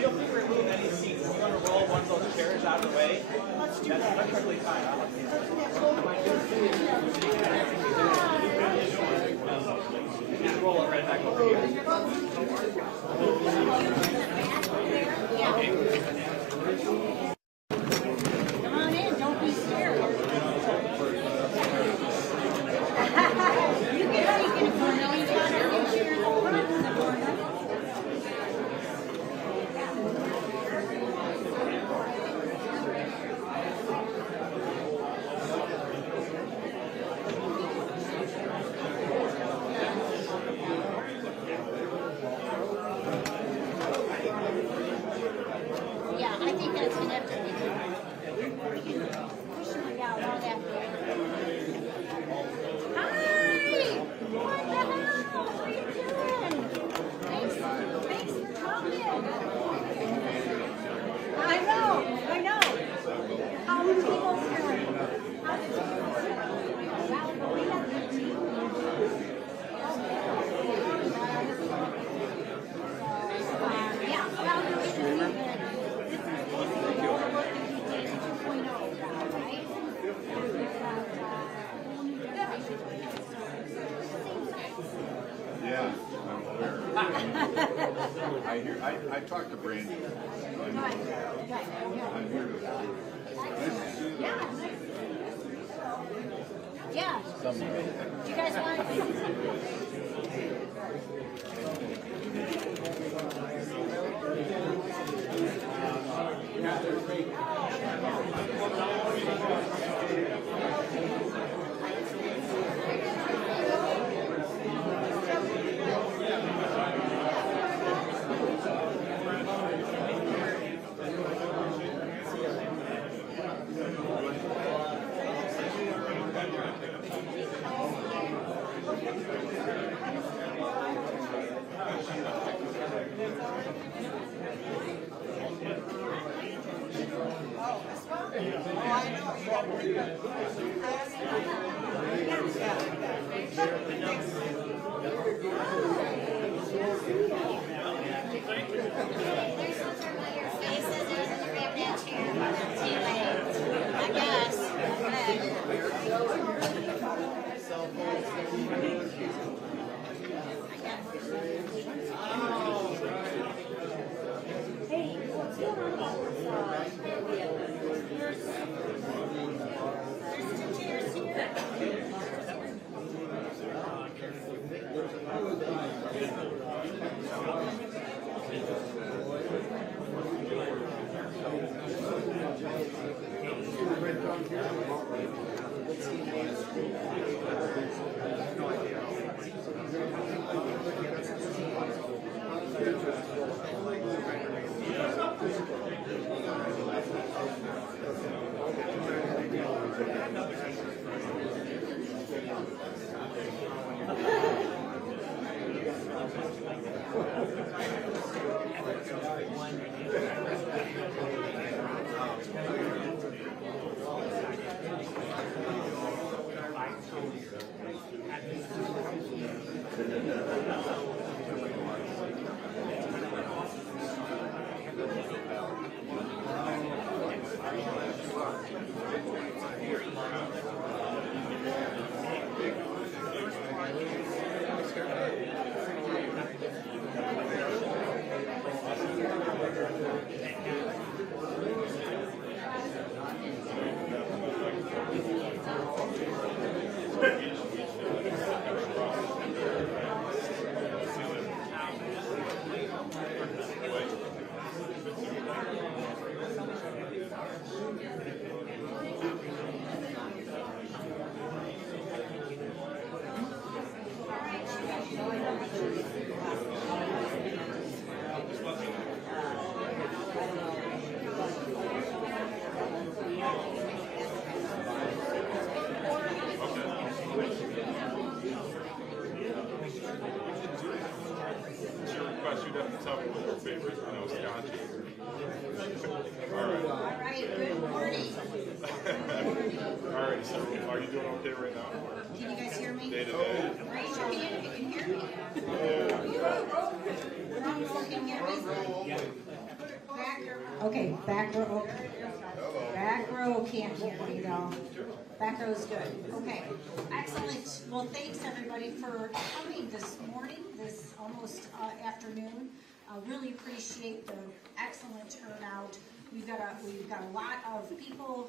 Feel free to remove any seats. If you want to roll one of those chairs out of the way, that's perfectly fine. Just roll it right back over here. Come on in, don't be scared. You can speak in a corner. You've got a few chairs in front in the corner. Yeah, I think that's going to have to be push them down all that. Hi! What the hell? What are you doing? Thanks for coming. I know. How are people feeling? How did you well, we have the team. Yeah, well, this is basically overlook the data 2.0 now, right? Yeah, I'm aware. I talked to Brandy. I'm here to. Nice to see you. Yeah. Do you guys want? No, scotch. All right, good morning. All right, so are you doing okay right now? Can you guys hear me? Day to day? Raise your hand if you can hear me. Front row can hear me? Back row. Okay, back row. Back row can't hear me though. Back row's good. Okay, excellent. Well, thanks everybody for coming this morning, this almost afternoon. Really appreciate the excellent turnout. We've got a lot of people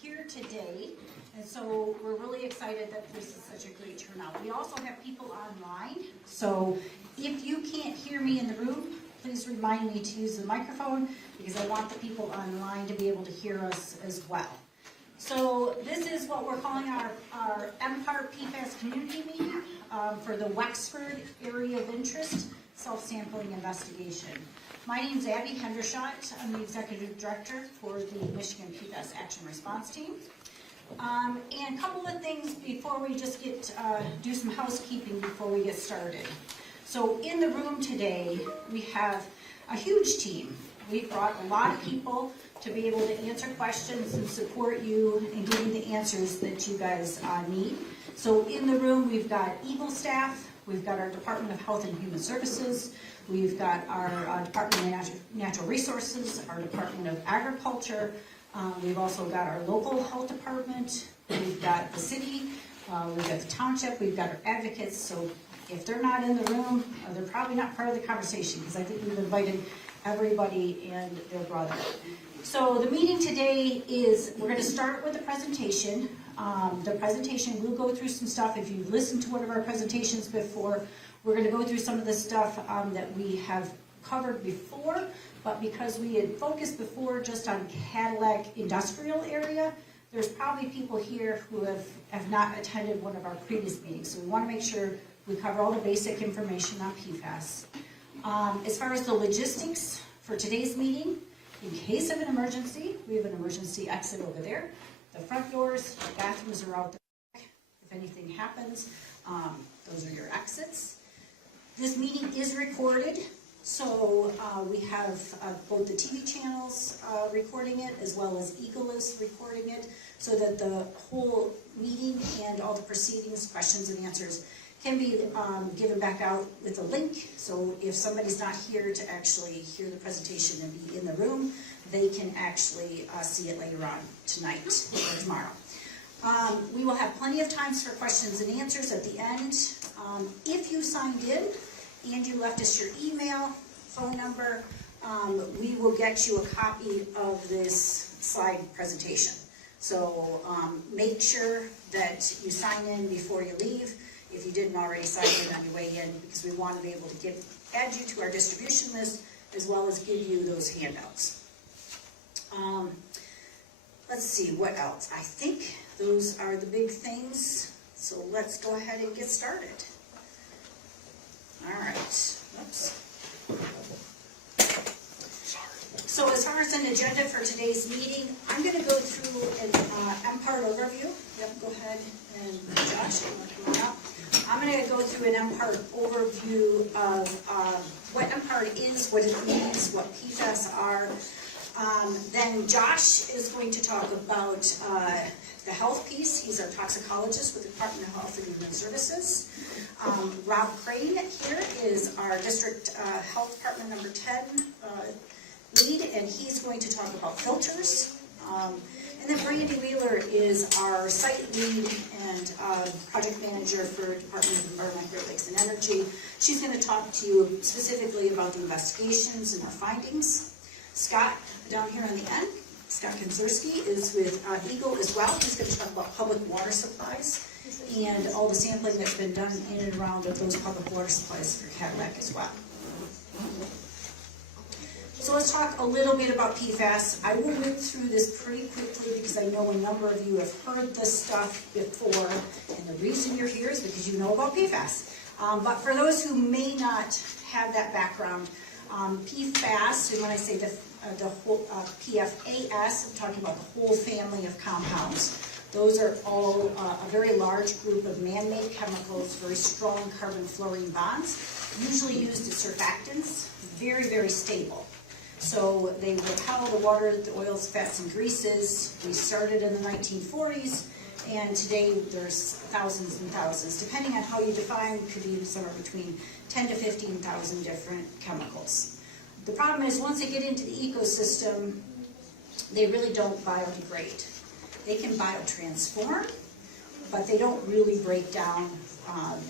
here today, and so we're really excited that this is such a great turnout. We also have people online, so if you can't hear me in the room, please remind me to use the microphone because I want the people online to be able to hear us as well. So this is what we're calling our MPART Pfas community meeting for the Wexford area of interest self-sampling investigation. My name is Abby Hendershot. I'm the Executive Director for the Michigan Pfas Action Response Team. And a couple of things before we just do some housekeeping before we get started. So in the room today, we have a huge team. We've brought a lot of people to be able to answer questions and support you and give you the answers that you guys need. So in the room, we've got Eagle staff, we've got our Department of Health and Human Services, we've got our Department of Natural Resources, our Department of Agriculture, we've also got our local health department, we've got the city, we've got the township, we've got our advocates. So if they're not in the room, they're probably not part of the conversation because I think we've invited everybody and their brother. So the meeting today is, we're going to start with the presentation. The presentation, we'll go through some stuff. If you've listened to one of our presentations before, we're going to go through some of the stuff that we have covered before, but because we had focused before just on Cadillac industrial area, there's probably people here who have not attended one of our previous meetings. So we want to make sure we cover all the basic information on PFAS. As far as the logistics for today's meeting, in case of an emergency, we have an emergency exit over there. The front doors, the bathrooms are out the back. If anything happens, those are your exits. This meeting is recorded, so we have both the TV channels recording it as well as Eagle is recording it so that the whole meeting and all the proceedings, questions and answers can be given back out with a link, so if somebody's not here to actually hear the presentation and be in the room, they can actually see it later on tonight or tomorrow. We will have plenty of times for questions and answers at the end. If you signed in and you left us your email, phone number, we will get you a copy of this slide presentation. So make sure that you sign in before you leave. If you didn't already sign in on your way in, because we want to be able to add you to our distribution list as well as give you those handouts. Let's see, what else? I think those are the big things. So let's go ahead and get started. All right. Oops. So as far as an agenda for today's meeting, I'm going to go through an MPART overview. Yep, go ahead and Josh, you want to come on up? I'm going to go through an MPART overview of what MPART is, what it means, what PFAS are. Then Josh is going to talk about the health piece. He's our toxicologist with the Department of Health and Human Services. Rob Crane here is our District Health Department number 10 lead, and he's going to talk about filters. And then Brandy Wheeler is our site lead and project manager for Department of Environment, Great Lakes and Energy. She's going to talk to you specifically about the investigations and our findings. Scott, down here on the end, Scott Kinzerski is with Eagle as well. He's going to talk about public water supplies and all the sampling that's been done in and around of those public water supplies for Cadillac as well. So let's talk a little bit about PFAS. I will whip through this pretty quickly because I know a number of you have heard this stuff before, and the reason you're here is because you know about PFAS. But for those who may not have that background, PFAS, and when I say the whole PFAS, I'm talking about the whole family of compounds. Those are all a very large group of man-made chemicals, very strong carbon-fluorine bonds, usually used as surfactants, very, very stable. So they repel the water, the oils, fats, and greases. We started in the 1940s, and today there's thousands and thousands. Depending on how you define, could be somewhere between 10 to 15,000 different chemicals. The problem is once they get into the ecosystem, they really don't biodegrade. They can biotransform, but they don't really break down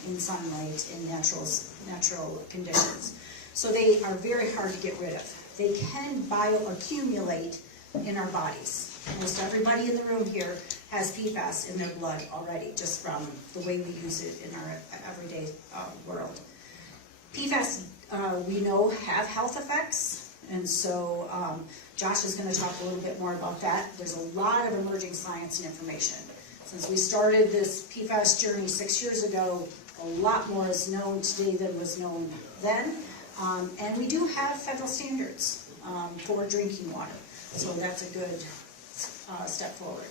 in sunlight in natural conditions. So they are very hard to get rid of. They can bioaccumulate in our bodies. Most everybody in the room here has PFAS in their blood already, just from the way we use it in our everyday world. PFAS, we know, have health effects, and so Josh is going to talk a little bit more about that. There's a lot of emerging science and information. Since we started this PFAS journey 6 years ago, a lot more is known today than was known then. And we do have federal standards for drinking water, so that's a good step forward.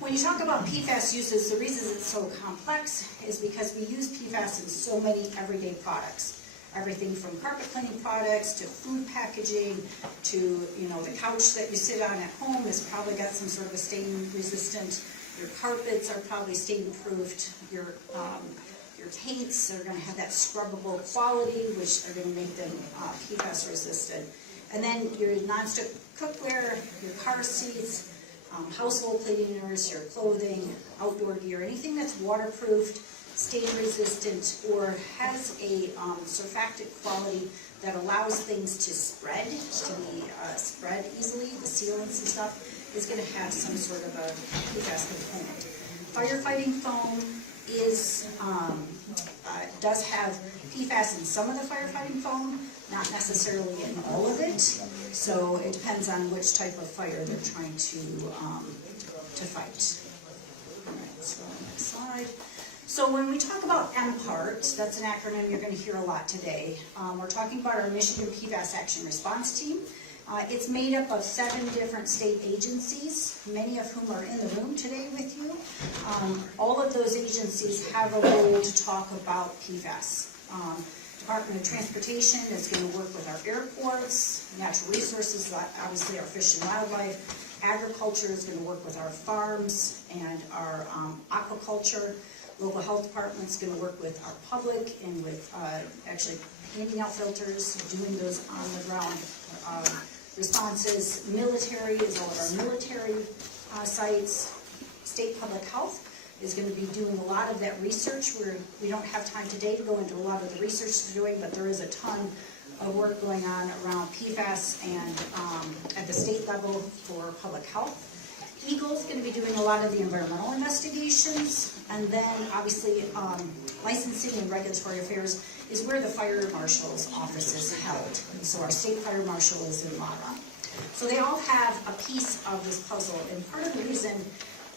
When you talk about PFAS uses, the reason it's so complex is because we use PFAS in so many everyday products. Everything from carpet cleaning products to food packaging to, you know, the couch that you sit on at home has probably got some sort of a stain resistant. Your carpets are probably stain proofed. Your paints are going to have that scrubbable quality, which are going to make them PFAS resistant. And then your nonstick cookware, your car seats, household cleaners, your clothing, outdoor gear, anything that's waterproofed, stain resistant, or has a surfactant quality that allows things to spread easily, the sealants and stuff, is going to have some sort of a PFAS component. Firefighting foam does have PFAS in some of the firefighting foam, not necessarily in all of it. So it depends on which type of fire they're trying to fight. All right, so next slide. So when we talk about MPART, that's an acronym you're going to hear a lot today. We're talking about our Michigan PFAS Action Response Team. It's made up of 7 different state agencies, many of whom are in the room today with you. All of those agencies have a role to talk about PFAS. Department of Transportation is going to work with our airports, natural resources, obviously our fish and wildlife. Agriculture is going to work with our farms and our aquaculture. Local health department is going to work with our public and with actually handing out filters, doing those on the ground responses. Military is all of our military sites. State public health is going to be doing a lot of that research. We don't have time today to go into a lot of the research they're doing, but there is a ton of work going on around PFAS and at the state level for public health. Eagle is going to be doing a lot of the environmental investigations, and then obviously licensing and regulatory affairs is where the fire marshal's office is held. And so our state fire marshal is in Lara. So they all have a piece of this puzzle, and part of the reason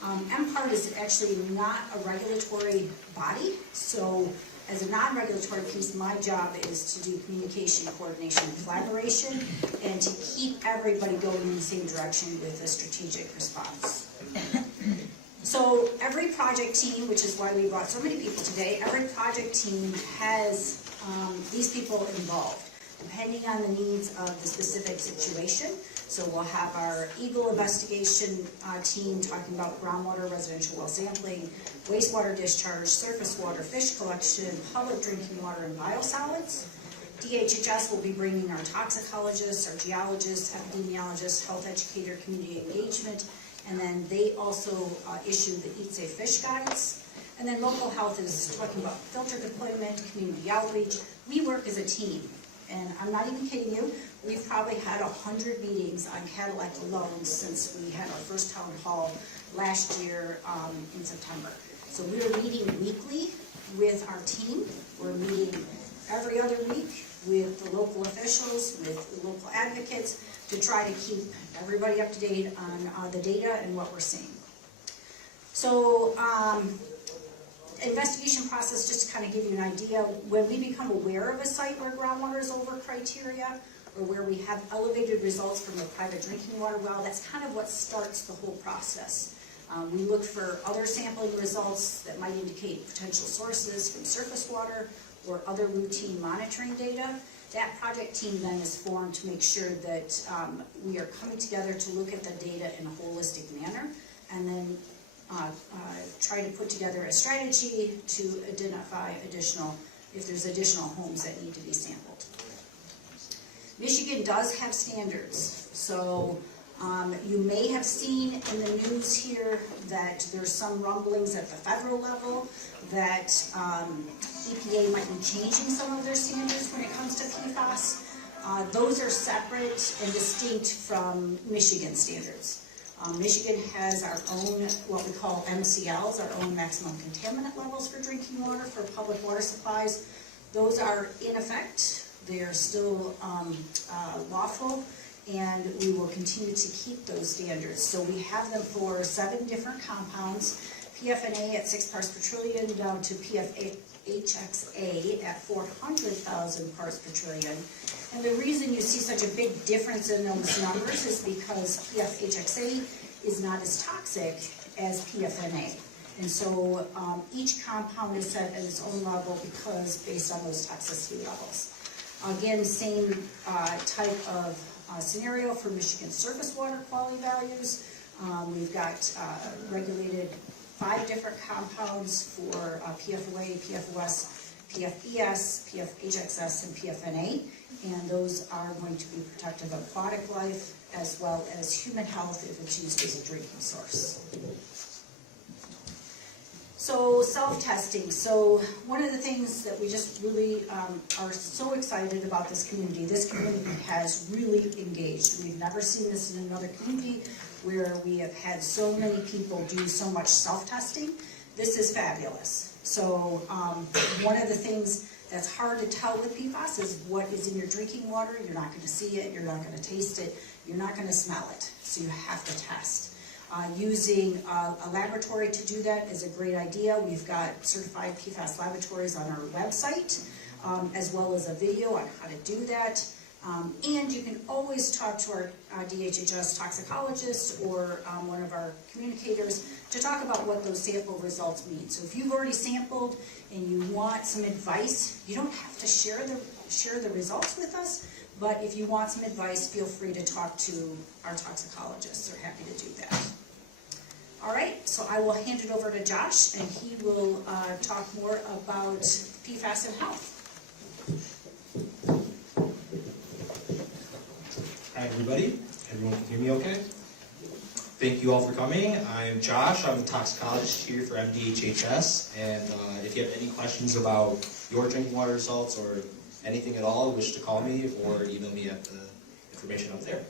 MPART is actually not a regulatory body. So as a non-regulatory piece, my job is to do communication, coordination, and collaboration, and to keep everybody going in the same direction with a strategic response. So every project team, which is why we brought so many people today, every project team has these people involved, depending on the needs of the specific situation. So we'll have our Eagle investigation team talking about groundwater, residential well sampling, wastewater discharge, surface water, fish collection, public drinking water, and biosolids. DHHS will be bringing our toxicologists, our geologists, epidemiologists, health educator, community engagement, and then they also issue the Eat Safe Fish Guides. And then local health is talking about filter deployment, community outreach. We work as a team, and I'm not even kidding you. We've probably had 100 meetings on Cadillac alone since we had our first town hall last year in September. So we're meeting weekly with our team. We're meeting every other week with the local officials, with the local advocates, to try to keep everybody up to date on the data and what we're seeing. So investigation process, just to kind of give you an idea, when we become aware of a site where groundwater is over criteria, or where we have elevated results from a private drinking water well, that's kind of what starts the whole process. We looked for other sampling results that might indicate potential sources from surface water or other routine monitoring data. That project team then is formed to make sure that we are coming together to look at the data in a holistic manner, and then try to put together a strategy to identify if there's additional homes that need to be sampled. Michigan does have standards, so you may have seen in the news here that there's some rumblings at the federal level that EPA might be changing some of their standards when it comes to PFAS. Those are separate and distinct from Michigan standards. Michigan has our own, what we call MCLs, our own maximum contaminant levels for drinking water for public water supplies. Those are in effect. They are still lawful, and we will continue to keep those standards. So we have them for 7 different compounds, PFNA at 6 parts per trillion down to PFHXA at 400,000 parts per trillion. And the reason you see such a big difference in those numbers is because PFHXA is not as toxic as PFNA. And so each compound is set at its own level because based on those toxicity levels. Again, same type of scenario for Michigan surface water quality values. We've got regulated 5 different compounds for PFOA, PFOS, PFES, PFHXS, and PFNA, and those are going to be protective of aquatic life as well as human health if it's used as a drinking source. So self-testing. So one of the things that we just really are so excited about this community has really engaged. We've never seen this in another community where we have had so many people do so much self-testing. This is fabulous. So one of the things that's hard to tell with PFAS is what is in your drinking water. You're not going to see it, you're not going to taste it, you're not going to smell it. So you have to test. Using a laboratory to do that is a great idea. We've got certified PFAS laboratories on our website, as well as a video on how to do that. And you can always talk to our DHHS toxicologist or one of our communicators to talk about what those sample results mean. So if you've already sampled and you want some advice, you don't have to share the results with us, but if you want some advice, feel free to talk to our toxicologists. They're happy to do that. All right, so I will hand it over to Josh, and he will talk more about PFAS and health. Hi everybody, everyone can hear me okay? Thank you all for coming. I'm Josh, I'm a toxicologist here for MDHHS, and if you have any questions about your drinking water results or anything at all, wish to call me or email me at the information up there.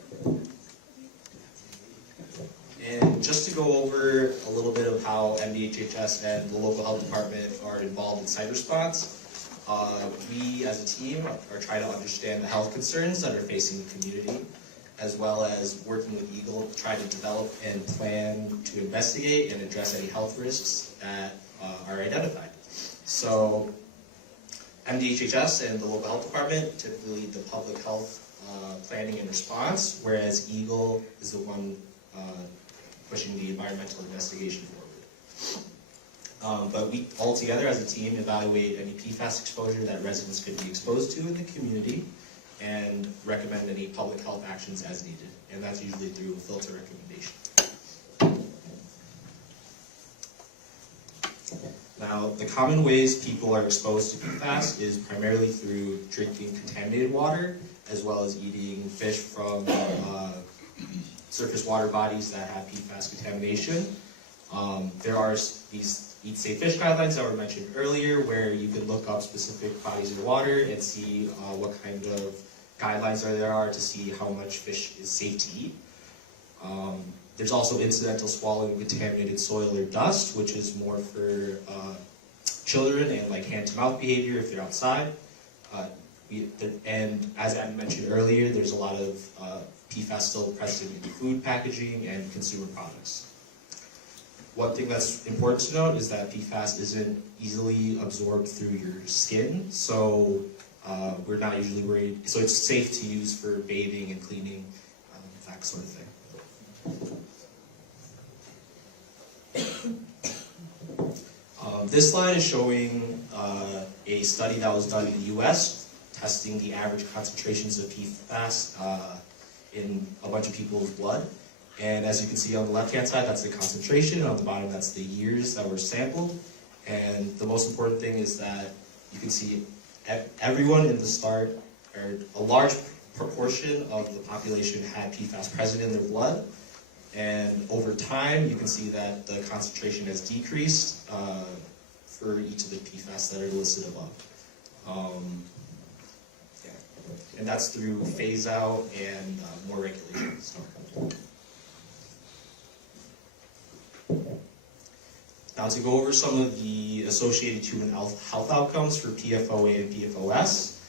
And just to go over a little bit of how MDHHS and the local health department are involved in site response, we as a team are trying to understand the health concerns that are facing the community, as well as working with Eagle to try to develop and plan to investigate and address any health risks that are identified. So MDHHS and the local health department typically lead the public health planning and response, whereas Eagle is the one pushing the environmental investigation forward. But we all together as a team evaluate any PFAS exposure that residents could be exposed to in the community and recommend any public health actions as needed. And that's usually through a filter recommendation. Now, the common ways people are exposed to PFAS is primarily through drinking contaminated water, as well as eating fish from surface water bodies that have PFAS contamination. There are these Eat Safe Fish guidelines that were mentioned earlier, where you can look up specific bodies of water and see what kind of guidelines there are to see how much fish is safe to eat. There's also incidental swallowing of contaminated soil or dust, which is more for children and like hand-to-mouth behavior if they're outside. And as I mentioned earlier, there's a lot of PFAS still present in food packaging and consumer products. One thing that's important to note is that PFAS isn't easily absorbed through your skin, so we're not usually worried. So it's safe to use for bathing and cleaning, that sort of thing. This slide is showing a study that was done in the US, testing the average concentrations of PFAS in a bunch of people's blood. And as you can see on the left-hand side, that's the concentration, and on the bottom, that's the years that were sampled. And the most important thing is that you can see everyone in the start, or a large proportion of the population had PFAS present in their blood. And over time, you can see that the concentration has decreased for each of the PFAS that are listed above. Yeah. And that's through phase out and more regulations. Now to go over some of the associated human health outcomes for PFOA and PFOS.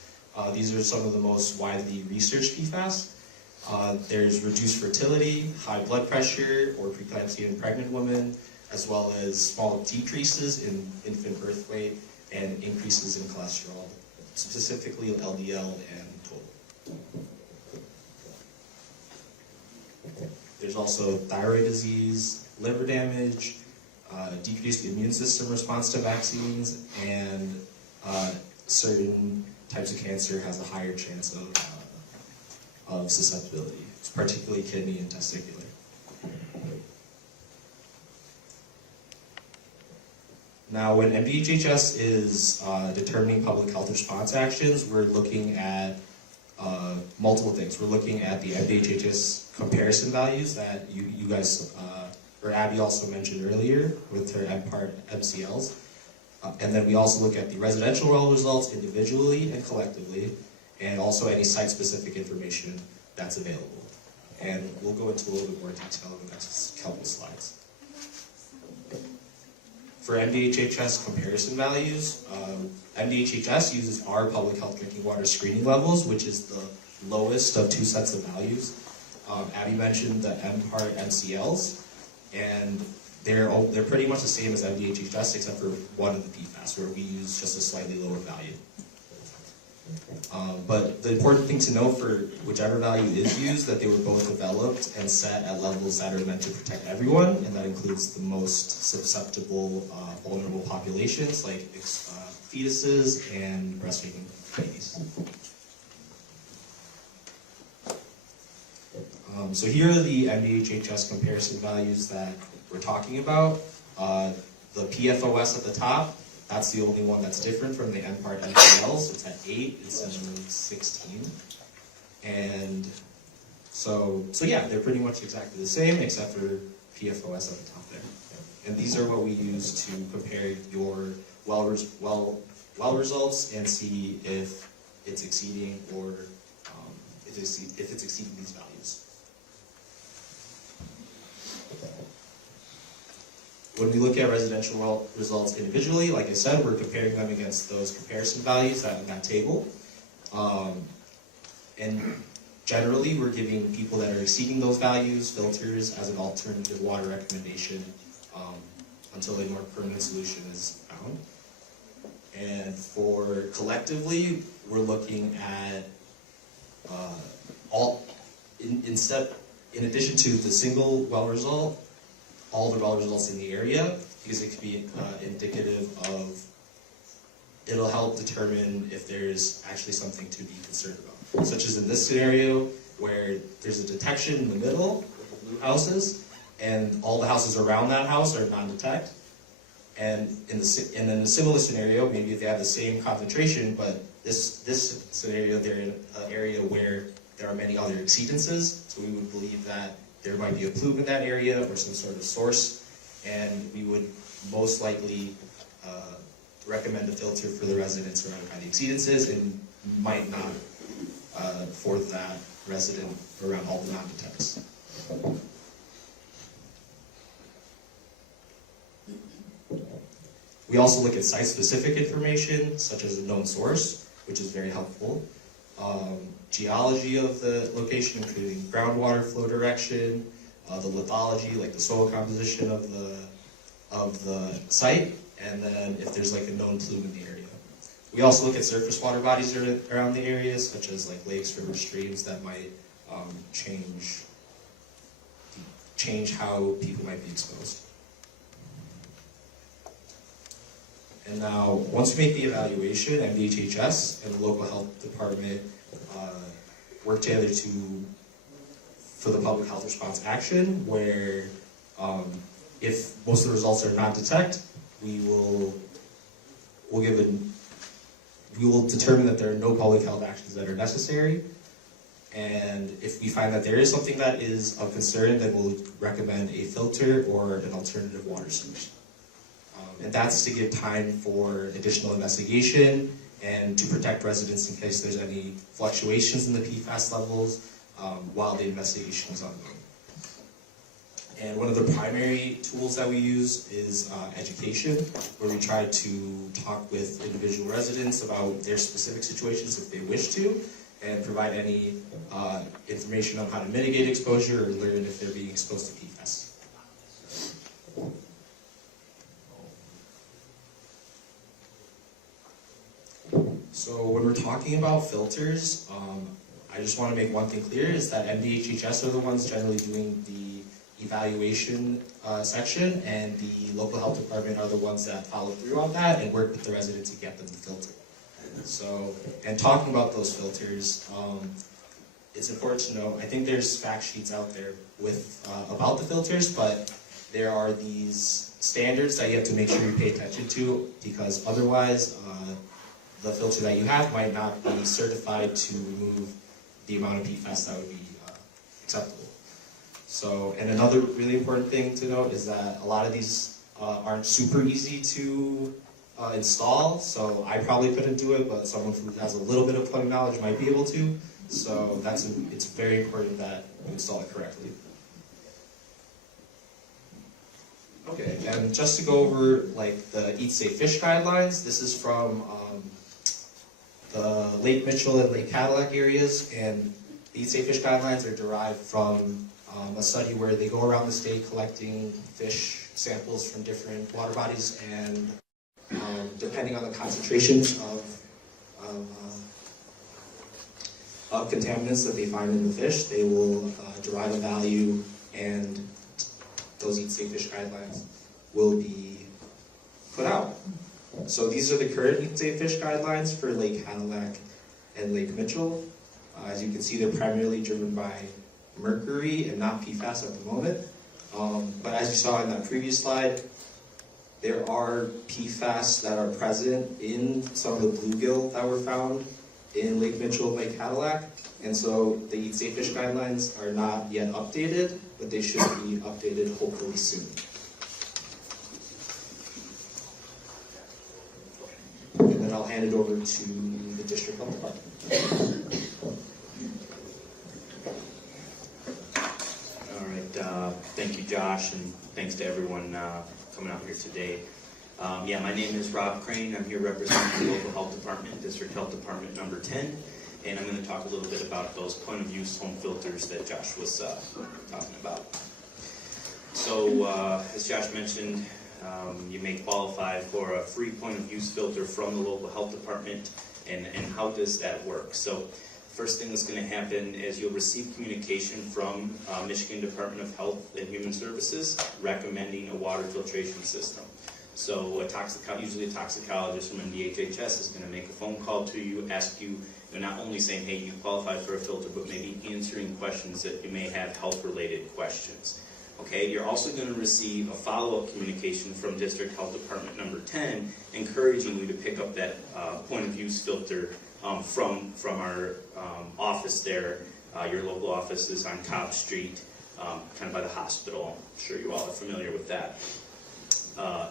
These are some of the most widely researched PFAS. There's reduced fertility, high blood pressure or preeclampsia in pregnant women, as well as small decreases in infant birth weight and increases in cholesterol, specifically LDL and total. There's also thyroid disease, liver damage, decreased immune system response to vaccines, and certain types of cancer has a higher chance of susceptibility, particularly kidney and testicular. Now, when MPHHS is determining public health response actions, we're looking at multiple things. We're looking at the MPHHS comparison values that you guys, or Abby also mentioned earlier with her MPART MCLs. And then we also look at the residential well results individually and collectively, and also any site-specific information that's available. And we'll go into a little bit more detail in the next couple of slides. For MDHHS comparison values, MDHHS uses our public health drinking water screening levels, which is the lowest of two sets of values. Abby mentioned the MPART MCLs, and they're pretty much the same as MDHHS except for one of the PFAS, where we use just a slightly lower value. But the important thing to know for whichever value is used, that they were both developed and set at levels that are meant to protect everyone, and that includes the most susceptible, vulnerable populations like fetuses and breastfeeding babies. So here are the MDHHS comparison values that we're talking about. The PFOS at the top, that's the only one that's different from the MPART MCLs. It's at 8 instead of 16. And so yeah, they're pretty much exactly the same except for PFOS at the top there. And these are what we use to compare your well results and see if it's exceeding or if it's exceeding these values. When we look at residential well results individually, like I said, we're comparing them against those comparison values in that table. And generally, we're giving people that are exceeding those values filters as an alternative water recommendation until a more permanent solution is found. And for collectively, we're looking at in addition to the single well result, all the well results in the area, because it could be indicative of, it'll help determine if there's actually something to be concerned about. Such as in this scenario, where there's a detection in the middle houses, and all the houses around that house are non-detect. And in a similar scenario, maybe if they have the same concentration, but this scenario, they're in an area where there are many other exceedances, so we would believe that there might be a plume in that area or some sort of source, and we would most likely recommend a filter for the residents surrounded by the exceedances and might not for that resident around all the non-detects. We also look at site-specific information, such as a known source, which is very helpful. Geology of the location, including groundwater flow direction, the lithology, like the soil composition of the site, and then if there's like a known plume in the area. We also look at surface water bodies around the area, such as like lakes, rivers, streams that might change how people might be exposed. And now, once we make the evaluation, MDHHS and the local health department work together for the public health response action, where if most of the results are not detect, we will determine that there are no public health actions that are necessary. And if we find that there is something that is of concern, then we'll recommend a filter or an alternative water solution. And that's to give time for additional investigation and to protect residents in case there's any fluctuations in the PFAS levels while the investigation is ongoing. And one of the primary tools that we use is education, where we try to talk with individual residents about their specific situations if they wish to, and provide any information on how to mitigate exposure or learn if they're being exposed to PFAS. So when we're talking about filters, I just want to make one thing clear, is that MDHHS are the ones generally doing the evaluation section, and the local health department are the ones that follow through on that and work with the residents to get them the filter. So, and talking about those filters, it's important to know, I think there's fact sheets out there with about the filters, but there are these standards that you have to make sure you pay attention to, because otherwise the filter that you have might not be certified to remove the amount of PFAS that would be acceptable. So, and another really important thing to note is that a lot of these aren't super easy to install, so I probably couldn't do it, but someone who has a little bit of plumbing knowledge might be able to. So it's very important that you install it correctly. Okay, and just to go over like the Eat Safe Fish guidelines, this is from the Lake Mitchell and Lake Cadillac areas, and the Eat Safe Fish guidelines are derived from a study where they go around the state collecting fish samples from different water bodies, and depending on the concentrations of contaminants that they find in the fish, they will derive a value, and those Eat Safe Fish guidelines will be put out. So these are the current Eat Safe Fish guidelines for Lake Cadillac and Lake Mitchell. As you can see, they're primarily driven by mercury and not PFAS at the moment. But as you saw in that previous slide, there are PFAS that are present in some of the bluegill that were found in Lake Mitchell and Lake Cadillac. And so the Eat Safe Fish guidelines are not yet updated, but they should be updated hopefully soon. And then I'll hand it over to the District Health Department. All right, thank you, Josh, and thanks to everyone coming out here today. Yeah, my name is Rob Crane. I'm here representing the local health department, District Health Department number 10, and I'm going to talk a little bit about those point-of-use home filters that Josh was talking about. So, as Josh mentioned, you may qualify for a free point-of-use filter from the local health department, and how does that work? So, first thing that's going to happen is you'll receive communication from Michigan Department of Health and Human Services recommending a water filtration system. So usually a toxicologist from MDHHS is going to make a phone call to you, ask you, not only saying, hey, you qualify for a filter, but maybe answering questions that you may have health-related questions. Okay, you're also going to receive a follow-up communication from District Health Department number 10, encouraging you to pick up that point-of-use filter from our office there. Your local office is on Cobb Street, kind of by the hospital. I'm sure you all are familiar with that.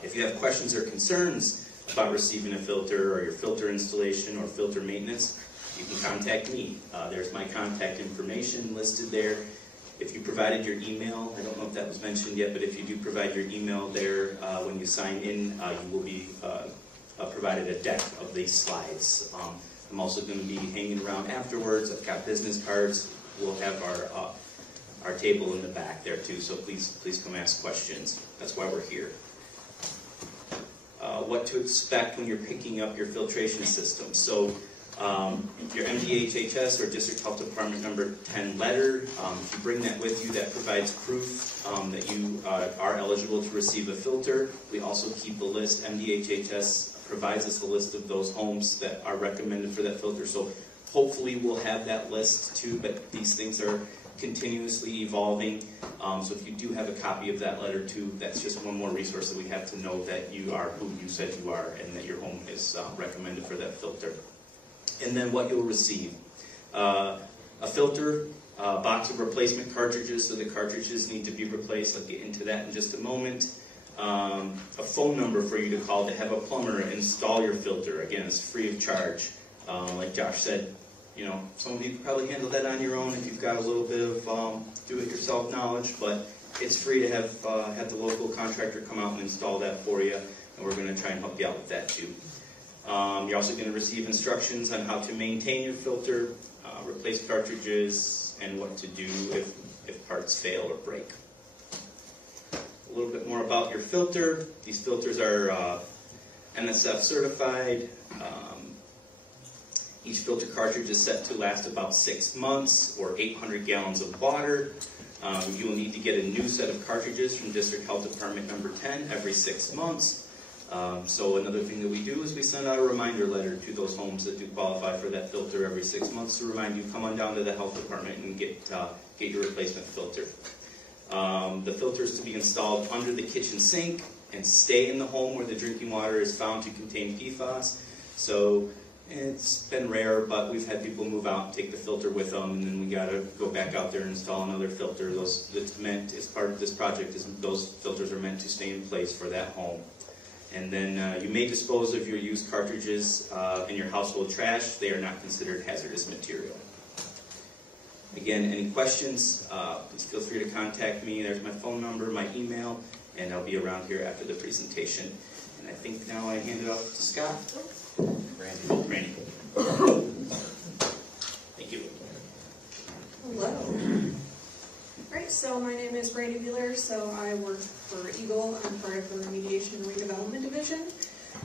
If you have questions or concerns about receiving a filter or your filter installation or filter maintenance, you can contact me. There's my contact information listed there. If you provided your email, I don't know if that was mentioned yet, but if you do provide your email there when you sign in, you will be provided a deck of these slides. I'm also going to be hanging around afterwards. I've got business cards. We'll have our table in the back there too, so please come ask questions. That's why we're here. What to expect when you're picking up your filtration system. So your MDHHS or District Health Department number 10 letter, if you bring that with you, that provides proof that you are eligible to receive a filter. We also keep a list. MDHHS provides us a list of those homes that are recommended for that filter. So hopefully we'll have that list too, but these things are continuously evolving. So if you do have a copy of that letter too, that's just one more resource that we have to know that you are who you said you are and that your home is recommended for that filter. And then what you'll receive. A filter, a box of replacement cartridges, so the cartridges need to be replaced. I'll get into that in just a moment. A phone number for you to call to have a plumber install your filter. Again, it's free of charge. Like Josh said, you know, some of you can probably handle that on your own if you've got a little bit of do-it-yourself knowledge, but it's free to have the local contractor come out and install that for you, and we're going to try and help you out with that too. You're also going to receive instructions on how to maintain your filter, replace cartridges, and what to do if parts fail or break. A little bit more about your filter. These filters are NSF certified. Each filter cartridge is set to last about 6 months or 800 gallons of water. You will need to get a new set of cartridges from District Health Department number 10 every 6 months. So another thing that we do is we send out a reminder letter to those homes that do qualify for that filter every 6 months to remind you, come on down to the health department and get your replacement filter. The filter is to be installed under the kitchen sink and stay in the home where the drinking water is found to contain Pfas. So it's been rare, but we've had people move out and take the filter with them, and then we got to go back out there and install another filter. That's meant as part of this project is those filters are meant to stay in place for that home. And then you may dispose of your used cartridges in your household trash. They are not considered hazardous material. Again, any questions, please feel free to contact me. There's my phone number, my email, and I'll be around here after the presentation. And I think now I hand it off to Scott. Randy. Thank you. Hello. Great, so my name is Randy Wheeler, so I work for Eagle. I'm part of the Remediation and Redevelopment Division.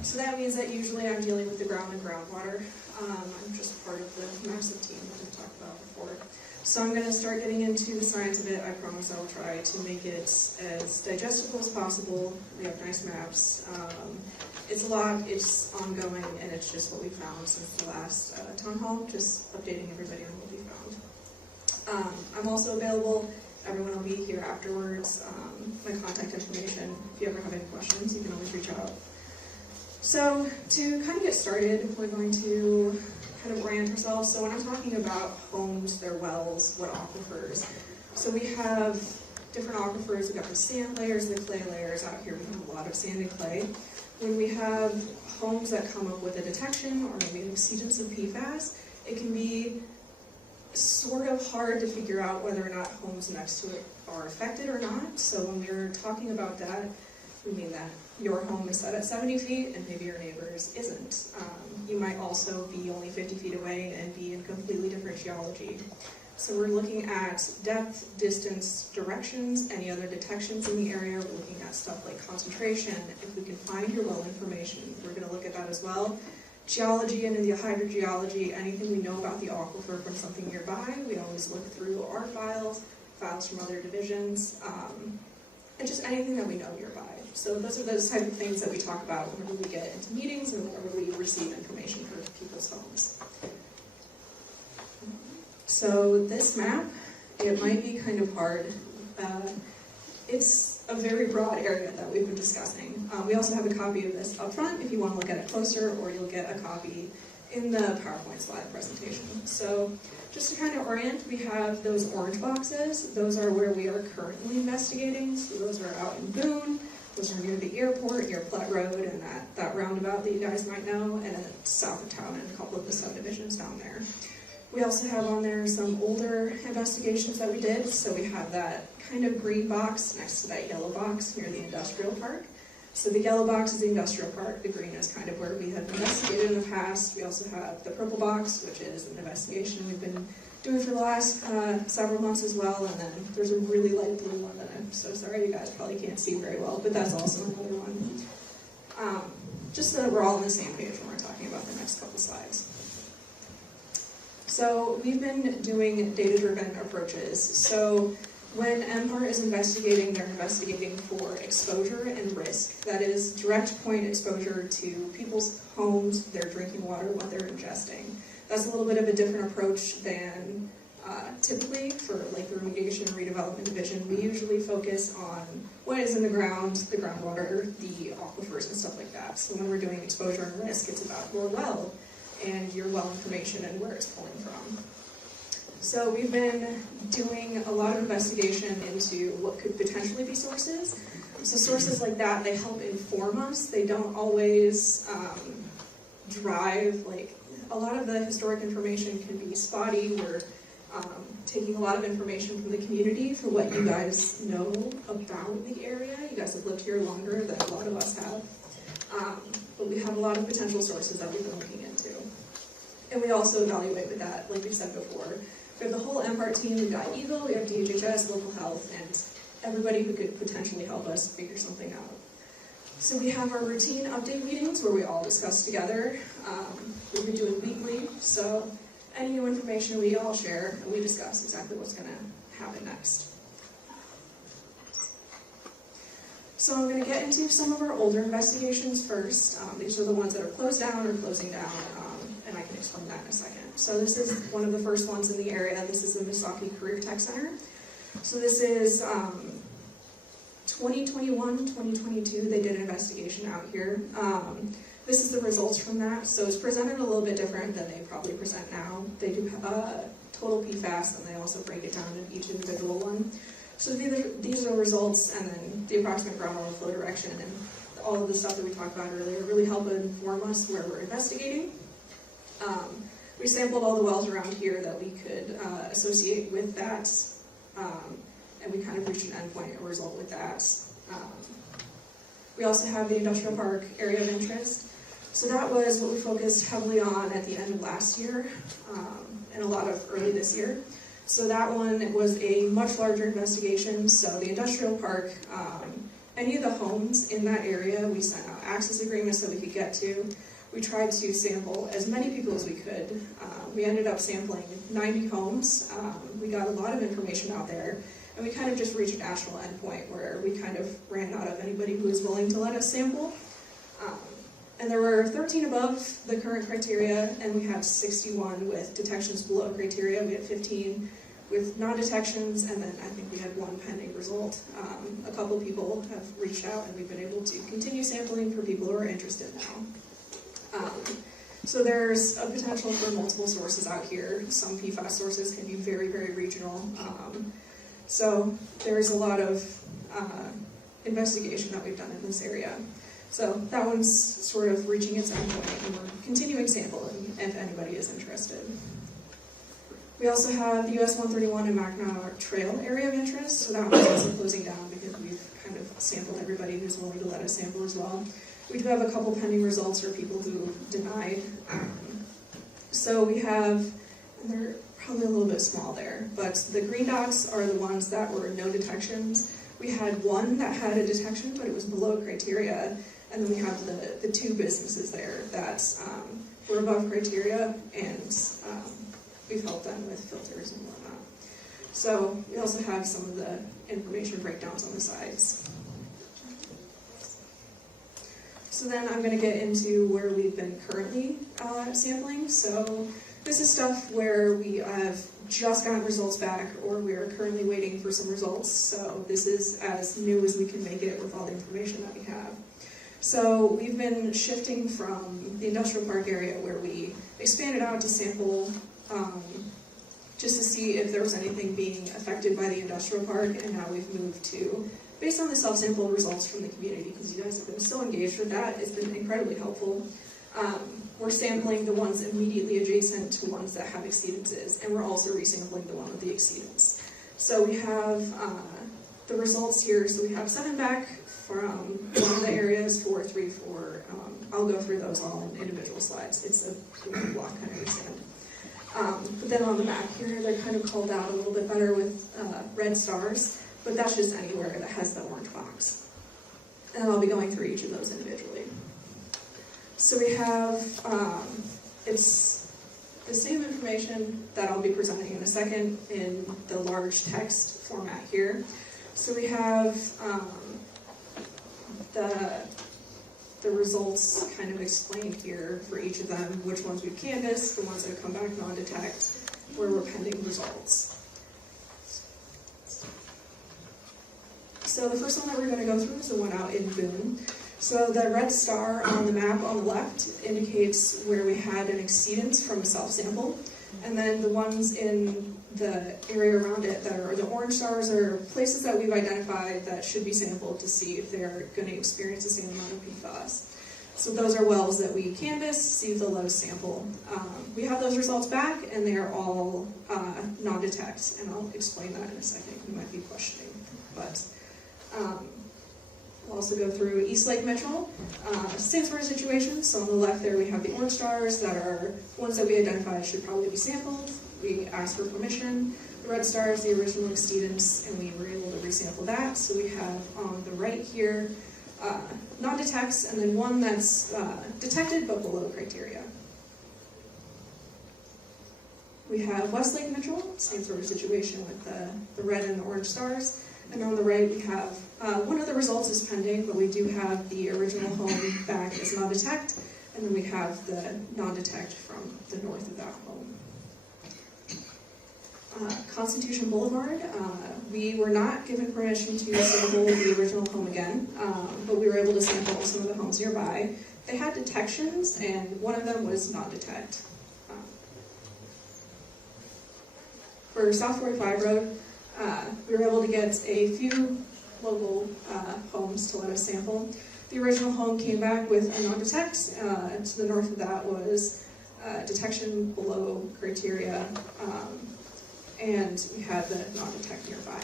So that means that usually I'm dealing with the ground and groundwater. I'm just part of the massive team that we've talked about before. So I'm going to start getting into the science of it. I promise I'll try to make it as digestible as possible. We have nice maps. It's a lot, it's ongoing, and it's just what we found since the last town hall, just updating everybody on what we found. I'm also available. Everyone will be here afterwards. My contact information, if you ever have any questions, you can always reach out. So to kind of get started, we're going to kind of orient ourselves. So when I'm talking about homes, their wells, what aquifers, so we have different aquifers. We've got the sand layers, the clay layers. Out here we have a lot of sand and clay. When we have homes that come up with a detection or maybe an exceedance of PFAS, it can be sort of hard to figure out whether or not homes next to it are affected or not. So when we're talking about that, we mean that your home is set at 70 feet and maybe your neighbor's isn't. You might also be only 50 feet away and be in completely different geology. So we're looking at depth, distance, directions, any other detections in the area. We're looking at stuff like concentration. If we can find your well information, we're going to look at that as well. Geology and the hydrogeology, anything we know about the aquifer from something nearby, we always look through our files from other divisions, and just anything that we know nearby. So those are those type of things that we talk about whenever we get into meetings and whenever we receive information for people's homes. So this map, it might be kind of hard. It's a very broad area that we've been discussing. We also have a copy of this up front if you want to look at it closer, or you'll get a copy in the PowerPoint slide presentation. So just to kind of orient, we have those orange boxes. Those are where we are currently investigating. So those are out in Boone. Those are near the airport, near Platte Road, and that roundabout that you guys might know, and then south of town and a couple of the subdivisions down there. We also have on there some older investigations that we did. So we have that kind of green box next to that yellow box near the industrial park. So the yellow box is the industrial park. The green is kind of where we have investigated in the past. We also have the purple box, which is an investigation we've been doing for the last several months as well. And then there's a really light blue one that I'm so sorry you guys probably can't see very well, but that's also another one. Just so that we're all on the same page when we're talking about the next couple slides. So we've been doing data-driven approaches. So When MPART is investigating, they're investigating for exposure and risk. That is direct point exposure to people's homes, their drinking water, what they're ingesting. That's a little bit of a different approach than typically for like the remediation and redevelopment division. We usually focus on what is in the ground, the groundwater, the aquifers and stuff like that. So when we're doing exposure and risk, it's about your well and your well information and where it's pulling from. So we've been doing a lot of investigation into what could potentially be sources. So sources like that, they help inform us. They don't always drive, like a lot of the historic information can be spotty. We're taking a lot of information from the community for what you guys know about the area. You guys have lived here longer than a lot of us have. But we have a lot of potential sources that we've been looking into. And we also evaluate with that, like we said before. We have the whole MPART team. We've got EGLE, we have DHHS, local health, and everybody who could potentially help us figure something out. So we have our routine update meetings where we all discuss together. We've been doing weekly, so any new information we all share, and we discuss exactly what's going to happen next. So I'm going to get into some of our older investigations first. These are the ones that are closed down or closing down, and I can explain that in a second. So this is one of the first ones in the area. This is the Misaki Career Tech Center. So this is 2021, 2022, they did an investigation out here. This is the results from that. So it's presented a little bit different than they probably present now. They do total Pfas, and they also break it down in each individual one. So these are results, and then the approximate groundwater flow direction, and all of the stuff that we talked about earlier really help inform us where we're investigating. We sampled all the wells around here that we could associate with that, and we kind of reached an endpoint, a result with that. We also have the industrial park area of interest. So that was what we focused heavily on at the end of last year, and a lot of early this year. So that one was a much larger investigation. So the industrial park, any of the homes in that area, we sent out access agreements that we could get to. We tried to sample as many people as we could. We ended up sampling 90 homes. We got a lot of information out there, and we kind of just reached a national endpoint where we kind of ran out of anybody who was willing to let us sample. And there were 13 above the current criteria, and we had 61 with detections below criteria. We had 15 with non-detections, and then I think we had one pending result. A couple people have reached out, and we've been able to continue sampling for people who are interested now. So there's a potential for multiple sources out here. Some PFAS sources can be very, very regional. So there's a lot of investigation that we've done in this area. So that one's sort of reaching its endpoint, and we're continuing sampling if anybody is interested. We also have the US 131 and Mackinac Trail area of interest, so that one's also closing down because we've kind of sampled everybody who's willing to let us sample as well. We do have a couple pending results for people who denied. So we have, and they're probably a little bit small there, but the green dots are the ones that were no detections. We had one that had a detection, but it was below criteria, and then we have the two businesses there that were above criteria, and we've helped them with filters and whatnot. So we also have some of the information breakdowns on the sides. So then I'm going to get into where we've been currently sampling. So this is stuff where we have just gotten results back, or we are currently waiting for some results. So this is as new as we can make it with all the information that we have. So we've been shifting from the industrial park area where we expanded out to sample just to see if there was anything being affected by the industrial park, and now we've moved to, based on the self-sample results from the community, because you guys have been so engaged with that, it's been incredibly helpful. We're sampling the ones immediately adjacent to ones that have exceedances, and we're also resampling the one with the exceedance. So we have the results here. So we have 7 back from one of the areas, 4, 3, 4. I'll go through those all in individual slides. It's a block kind of resand. But then on the back here, they're kind of called out a little bit better with red stars, but that's just anywhere that has the orange box. And I'll be going through each of those individually. So we have, it's the same information that I'll be presenting in a second in the large text format here. So we have the results kind of explained here for each of them, which ones we've canvassed, the ones that have come back non-detect, where we're pending results. So the first one that we're going to go through is the one out in Boone. So the red star on the map on the left indicates where we had an exceedance from a self-sample, and then the ones in the area around it that are the orange stars are places that we've identified that should be sampled to see if they're going to experience the same amount of PFAS. So those are wells that we canvass, see if they'll let us sample. We have those results back, and they are all non-detect, and I'll explain that in a second. You might be questioning, but we'll also go through East Lake Mitchell, same sort of situation. So on the left there we have the orange stars that are ones that we identified should probably be sampled. We asked for permission. The red stars, the original exceedance, and we were able to resample that. So we have on the right here non-detects, and then one that's detected but below criteria. We have West Lake Mitchell, same sort of situation with the red and the orange stars. And on the right we have, one of the results is pending, but we do have the original home back as non-detect, and then we have the non-detect from the north of that home. Constitution Boulevard, we were not given permission to sample the original home again, but we were able to sample some of the homes nearby. They had detections, and one of them was non-detect. For South 45 Road, we were able to get a few local homes to let us sample. The original home came back with a non-detect. To the north of that was detection below criteria, and we had the non-detect nearby.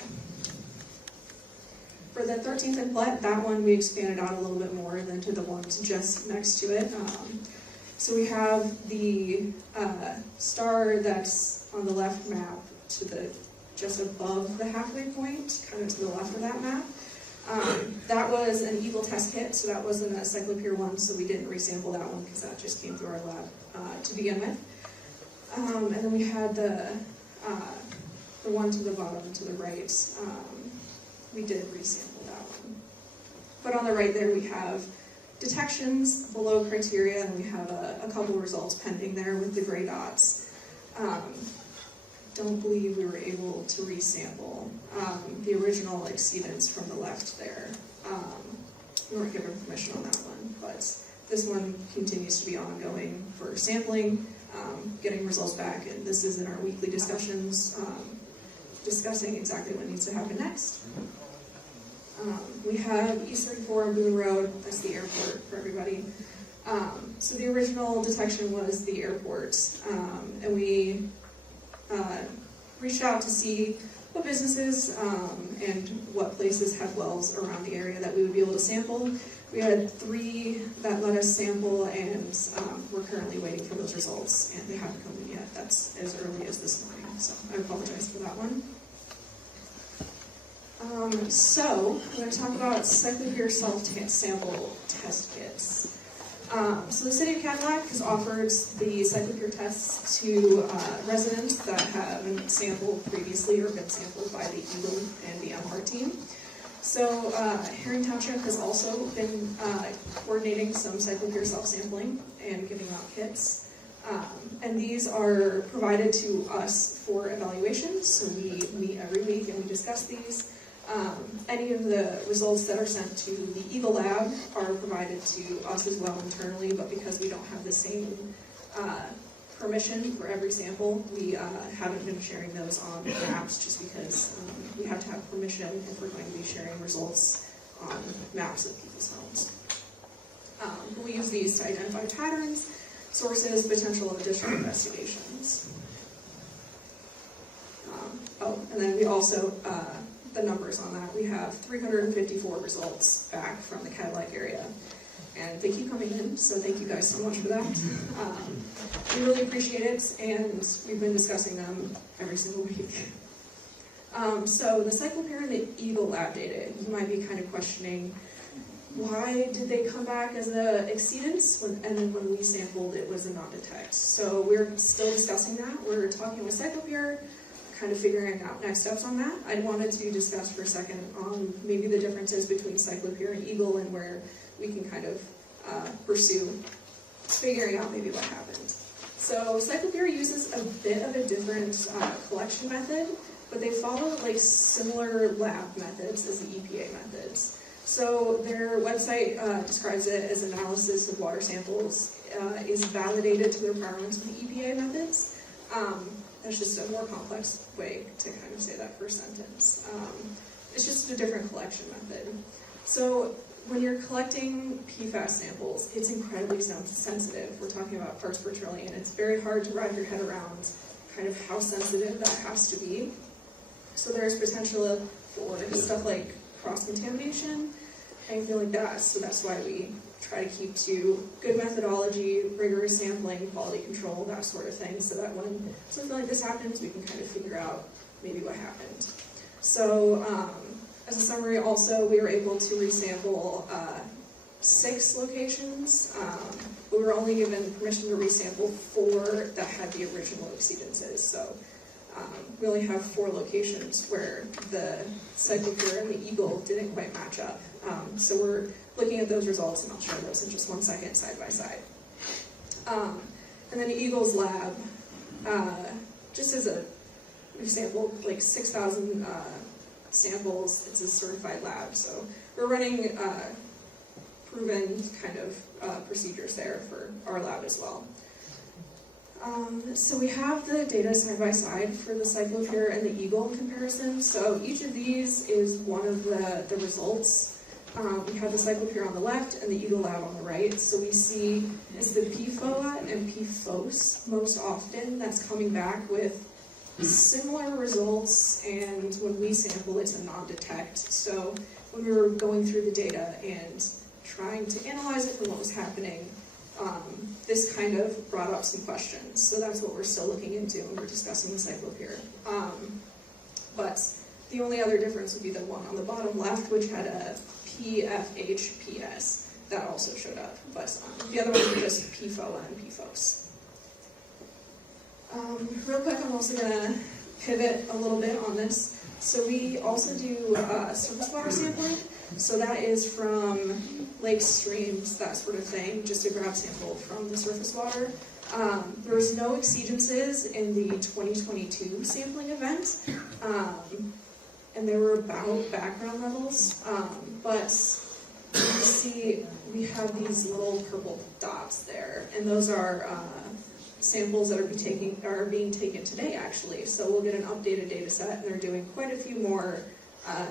For the 13th and Plet, that one we expanded out a little bit more than to the ones just next to it. So we have the star that's on the left map to the just above the halfway point, kind of to the left of that map. That was an Eagle test kit, so that wasn't a cyclopure one, so we didn't resample that one because that just came through our lab to begin with. And then we had the one to the bottom to the right. We did resample that one. But on the right there we have detections below criteria, and we have a couple results pending there with the gray dots. Don't believe we were able to resample the original exceedance from the left there. We weren't given permission on that one, but this one continues to be ongoing for sampling, getting results back, and this is in our weekly discussions, discussing exactly what needs to happen next. We have East 34 and Boone Road, that's the airport for everybody. So the original detection was the airport, and we reached out to see what businesses and what places had wells around the area that we would be able to sample. We had 3 that let us sample, and we're currently waiting for those results, and they haven't come in yet. That's as early as this morning, so I apologize for that one. So I'm going to talk about cyclopure self-sample test kits. So the City of Cadillac has offered the cyclopure tests to residents that haven't sampled previously or been sampled by the Eagle and the MPART team. So Herring Township has also been coordinating some cyclopure self-sampling and giving out kits. And these are provided to us for evaluation, so we meet every week and we discuss these. Any of the results that are sent to the Eagle Lab are provided to us as well internally, but because we don't have the same permission for every sample, we haven't been sharing those on maps just because we have to have permission if we're going to be sharing results on maps of people's homes. But we use these to identify patterns, sources, potential additional investigations. And then we also, the numbers on that, we have 354 results back from the Cadillac area. And they keep coming in, so thank you guys so much for that. We really appreciate it, and we've been discussing them every single week. So the cyclopure and the Eagle Lab data, you might be kind of questioning, why did they come back as a exceedance, and then when we sampled, it was a non-detect. So we're still discussing that. We're talking with Cyclopure, kind of figuring out next steps on that. I wanted to discuss for a second on maybe the differences between Cyclopure and Eagle and where we can kind of pursue figuring out maybe what happened. So Cyclopure uses a bit of a different collection method, but they follow like similar lab methods as the EPA methods. So their website describes it as analysis of water samples is validated to the requirements of the EPA methods. That's just a more complex way to kind of say that first sentence. It's just a different collection method. So when you're collecting PFAS samples, it's incredibly sensitive. We're talking about parts per trillion. It's very hard to wrap your head around kind of how sensitive that has to be. So there's potential for stuff like cross-contamination, anything like that. So that's why we try to keep to good methodology, rigorous sampling, quality control, that sort of thing, so that when something like this happens, we can kind of figure out maybe what happened. So as a summary, also, we were able to resample 6 locations, but we were only given permission to resample 4 that had the original exceedances. So we only have 4 locations where the Cyclopure and the Eagle didn't quite match up. So we're looking at those results, and I'll show those in just one second, side by side. And then Eagle's lab, just as we've sampled like 6,000 samples. It's a certified lab, so we're running proven kind of procedures there for our lab as well. So we have the data side by side for the Cyclopure and the Eagle comparison. So each of these is one of the results. We have the Cyclopure on the left and the Eagle lab on the right. So we see it's the PFOA and PFOS most often that's coming back with similar results, and when we sample, it's a non-detect. So when we were going through the data and trying to analyze it from what was happening, this kind of brought up some questions. So that's what we're still looking into when we're discussing the Cyclopure. But the only other difference would be the one on the bottom left, which had a PFHPS. That also showed up. But the other ones were just PFOA and PFOS. Real quick, I'm also going to pivot a little bit on this. So we also do surface water sampling. So that is from lakes, streams, that sort of thing, just a grab sample from the surface water. There was no exceedances in the 2022 sampling event, and they were about background levels, but you can see we have these little purple dots there, and those are samples that are being taken today, actually. So we'll get an updated data set, and they're doing quite a few more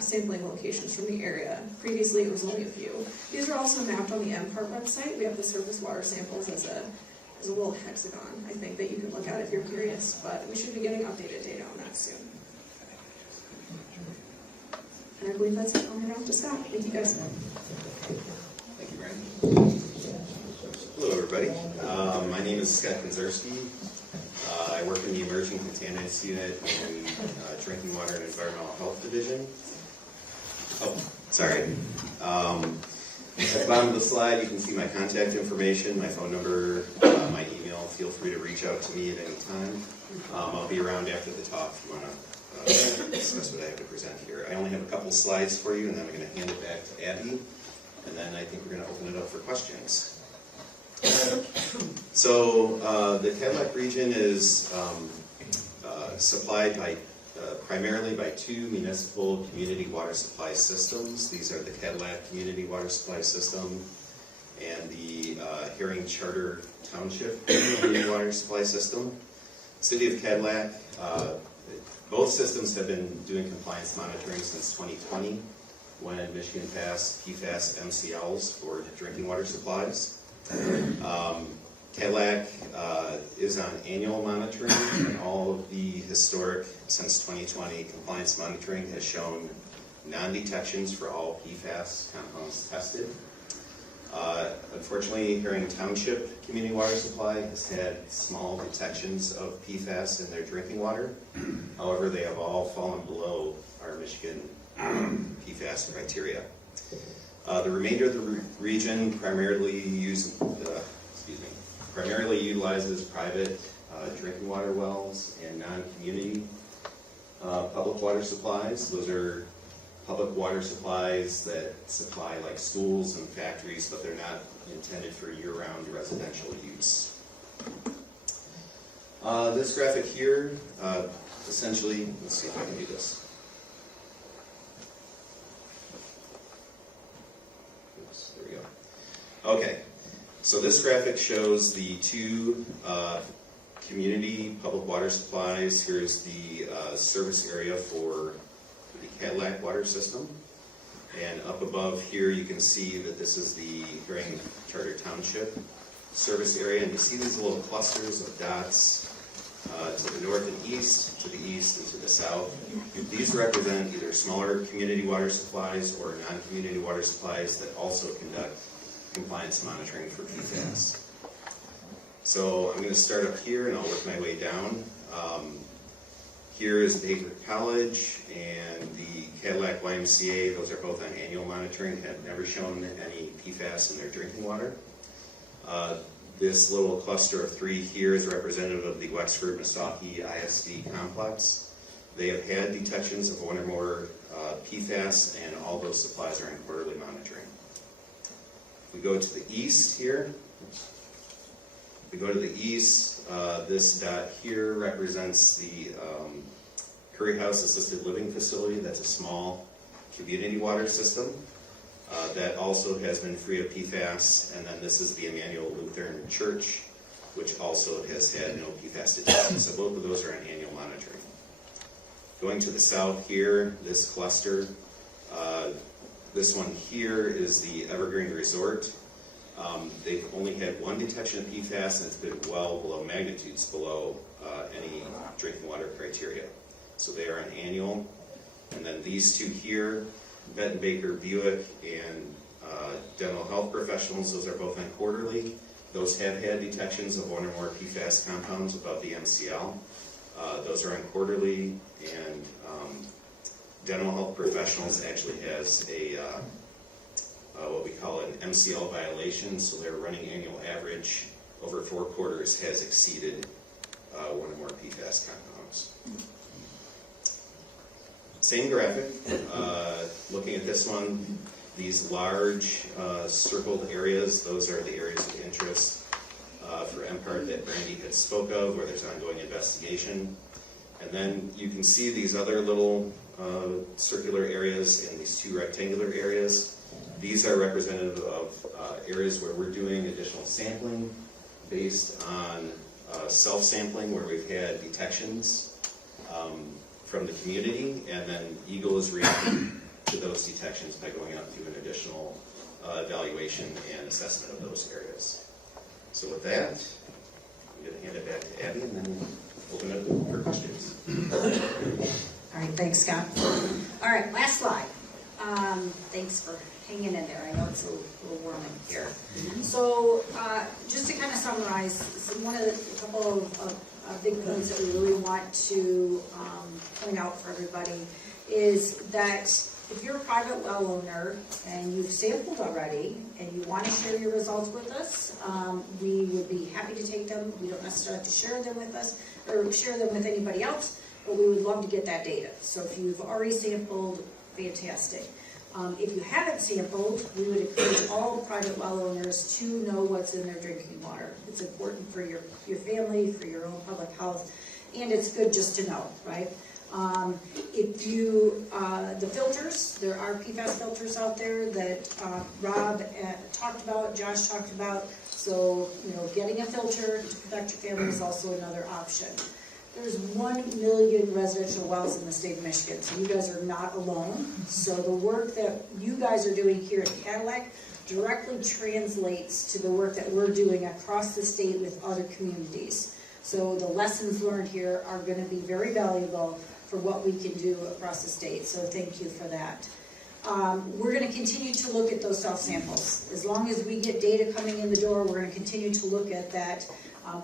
sampling locations from the area. Previously, it was only a few. These are also mapped on the MPART website. We have the surface water samples as a little hexagon, I think, that you can look at if you're curious, but we should be getting updated data on that soon. And I believe that's it. I'll hand off to Scott. Thank you, guys. Thank you, Brandon. Hello, everybody. My name is Scott Konzarski. I work in the Emerging Contaminants Unit in Drinking Water and Environmental Health Division. Oh, sorry. At the bottom of the slide, you can see my contact information, my phone number, my email. Feel free to reach out to me at any time. I'll be around after the talk if you want to discuss what I have to present here. I only have a couple slides for you, and then I'm going to hand it back to Abby, and then I think we're going to open it up for questions. So the Cadillac region is supplied primarily by 2 municipal community water supply systems. These are the Cadillac Community Water Supply System and the Herring Charter Township Community Water Supply System. City of Cadillac, both systems have been doing compliance monitoring since 2020, when Michigan passed PFAS MCLs for drinking water supplies. Cadillac is on annual monitoring, and all of the historic, since 2020, compliance monitoring has shown non-detections for all PFAS compounds tested. Unfortunately, Herring Township Community Water Supply has had small detections of PFAS in their drinking water. However, they have all fallen below our Michigan PFAS criteria. The remainder of the region primarily utilizes private drinking water wells and non-community public water supplies. Those are public water supplies that supply like schools and factories, but they're not intended for year-round residential use. This graphic here, essentially, let's see if I can do this. Oops, there we go. Okay, so this graphic shows the two community public water supplies. Here's the service area for the Cadillac water system. And up above here you can see that this is the Herring Charter Township service area. And you see these little clusters of dots to the north and east, to the east and to the south. These represent either smaller community water supplies or non-community water supplies that also conduct compliance monitoring for PFAS. So I'm going to start up here and I'll work my way down. Here is Baker College and the Cadillac YMCA. Those are both on annual monitoring, have never shown any PFAS in their drinking water. This little cluster of three here is representative of the Wexford Misaki ISD complex. They have had detections of one or more PFAS, and all those supplies are in quarterly monitoring. If we go to the east here, this dot here represents the Curry House Assisted Living Facility. That's a small community water system that also has been free of PFAS. And then this is the Emmanuel Lutheran Church, which also has had no PFAS detection. So both of those are on annual monitoring. Going to the south here, this cluster, this one here is the Evergreen Resort. They've only had one detection of PFAS, and it's been well below magnitudes below any drinking water criteria. So they are on annual. And then these two here, Benton Baker Buick and dental health professionals, those are both on quarterly. Those have had detections of one or more PFAS compounds above the MCL. Those are on quarterly, and dental health professionals actually has a what we call an MCL violation, so their running annual average over 4 quarters has exceeded one or more PFAS compounds. Same graphic, looking at this one, these large circled areas, those are the areas of interest for MPART that Brandy had spoke of, where there's ongoing investigation. And then you can see these other little circular areas and these two rectangular areas. These are representative of areas where we're doing additional sampling based on self-sampling, where we've had detections from the community, and then Eagle is reacting to those detections by going out and doing an additional evaluation and assessment of those areas. So with that, I'm going to hand it back to Abby and then open it up for questions. All right, thanks, Scott. All right, last slide. Thanks for hanging in there. I know it's a little warm in here. So just to kind of summarize, one of the couple of big points that we really want to point out for everybody is that if you're a private well owner and you've sampled already and you want to share your results with us, we would be happy to take them. We don't necessarily have to share them with us or share them with anybody else, but we would love to get that data. So if you've already sampled, fantastic. If you haven't sampled, we would encourage all private well owners to know what's in their drinking water. It's important for your family, for your own public health, and it's good just to know, right? If you, the filters, there are PFAS filters out there that Rob talked about, Josh talked about, so, you know, getting a filter to protect your family is also another option. There's 1 million residential wells in the state of Michigan, so you guys are not alone. So the work that you guys are doing here at Cadillac directly translates to the work that we're doing across the state with other communities. So the lessons learned here are going to be very valuable for what we can do across the state, so thank you for that. We're going to continue to look at those self-samples. As long as we get data coming in the door, we're going to continue to look at that.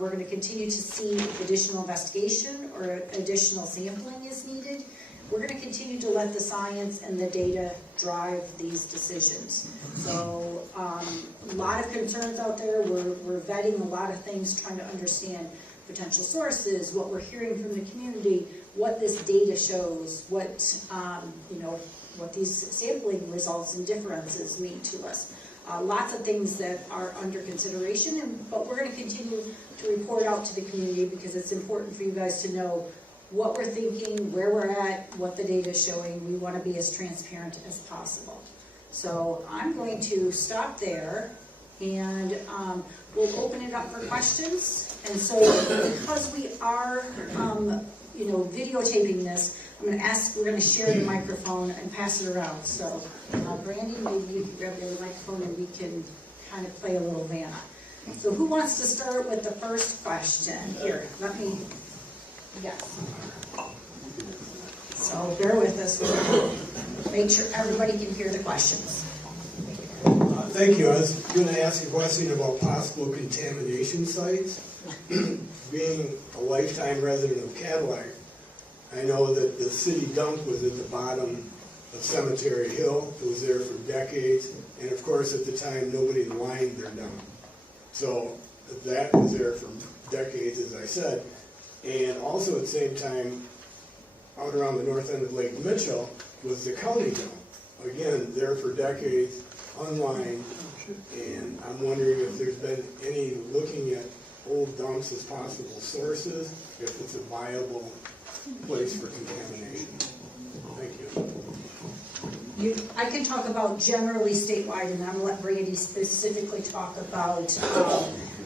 We're going to continue to see if additional investigation or additional sampling is needed. we're going to continue to let the science and the data drive these decisions. So a lot of concerns out there. We're vetting a lot of things, trying to understand potential sources, what we're hearing from the community, what this data shows, what what these sampling results and differences mean to us. Lots of things that are under consideration, but we're going to continue to report out to the community because it's important for you guys to know what we're thinking, where we're at, what the data is showing. We want to be as transparent as possible. So I'm going to stop there, and we'll open it up for questions. And so because we are videotaping this, we're going to share the microphone and pass it around. So Brandy, maybe you can grab the other microphone and we can kind of play a little Vanna. So who wants to start with the first question? Here, yes. So bear with us. We'll make sure everybody can hear the questions. Thank you. I was going to ask a question about possible contamination sites. Being a lifetime resident of Cadillac, I know that the city dump was at the bottom of Cemetery Hill. It was there for decades, and of course at the time nobody lined their dump. So that was there for decades, as I said. And also at the same time, out around the north end of Lake Mitchell was the county dump. Again, there for decades, unlined, and I'm wondering if there's been any looking at old dumps as possible sources, if it's a viable place for contamination. Thank you. I can talk about generally statewide, and I'm going to let Brandy specifically talk about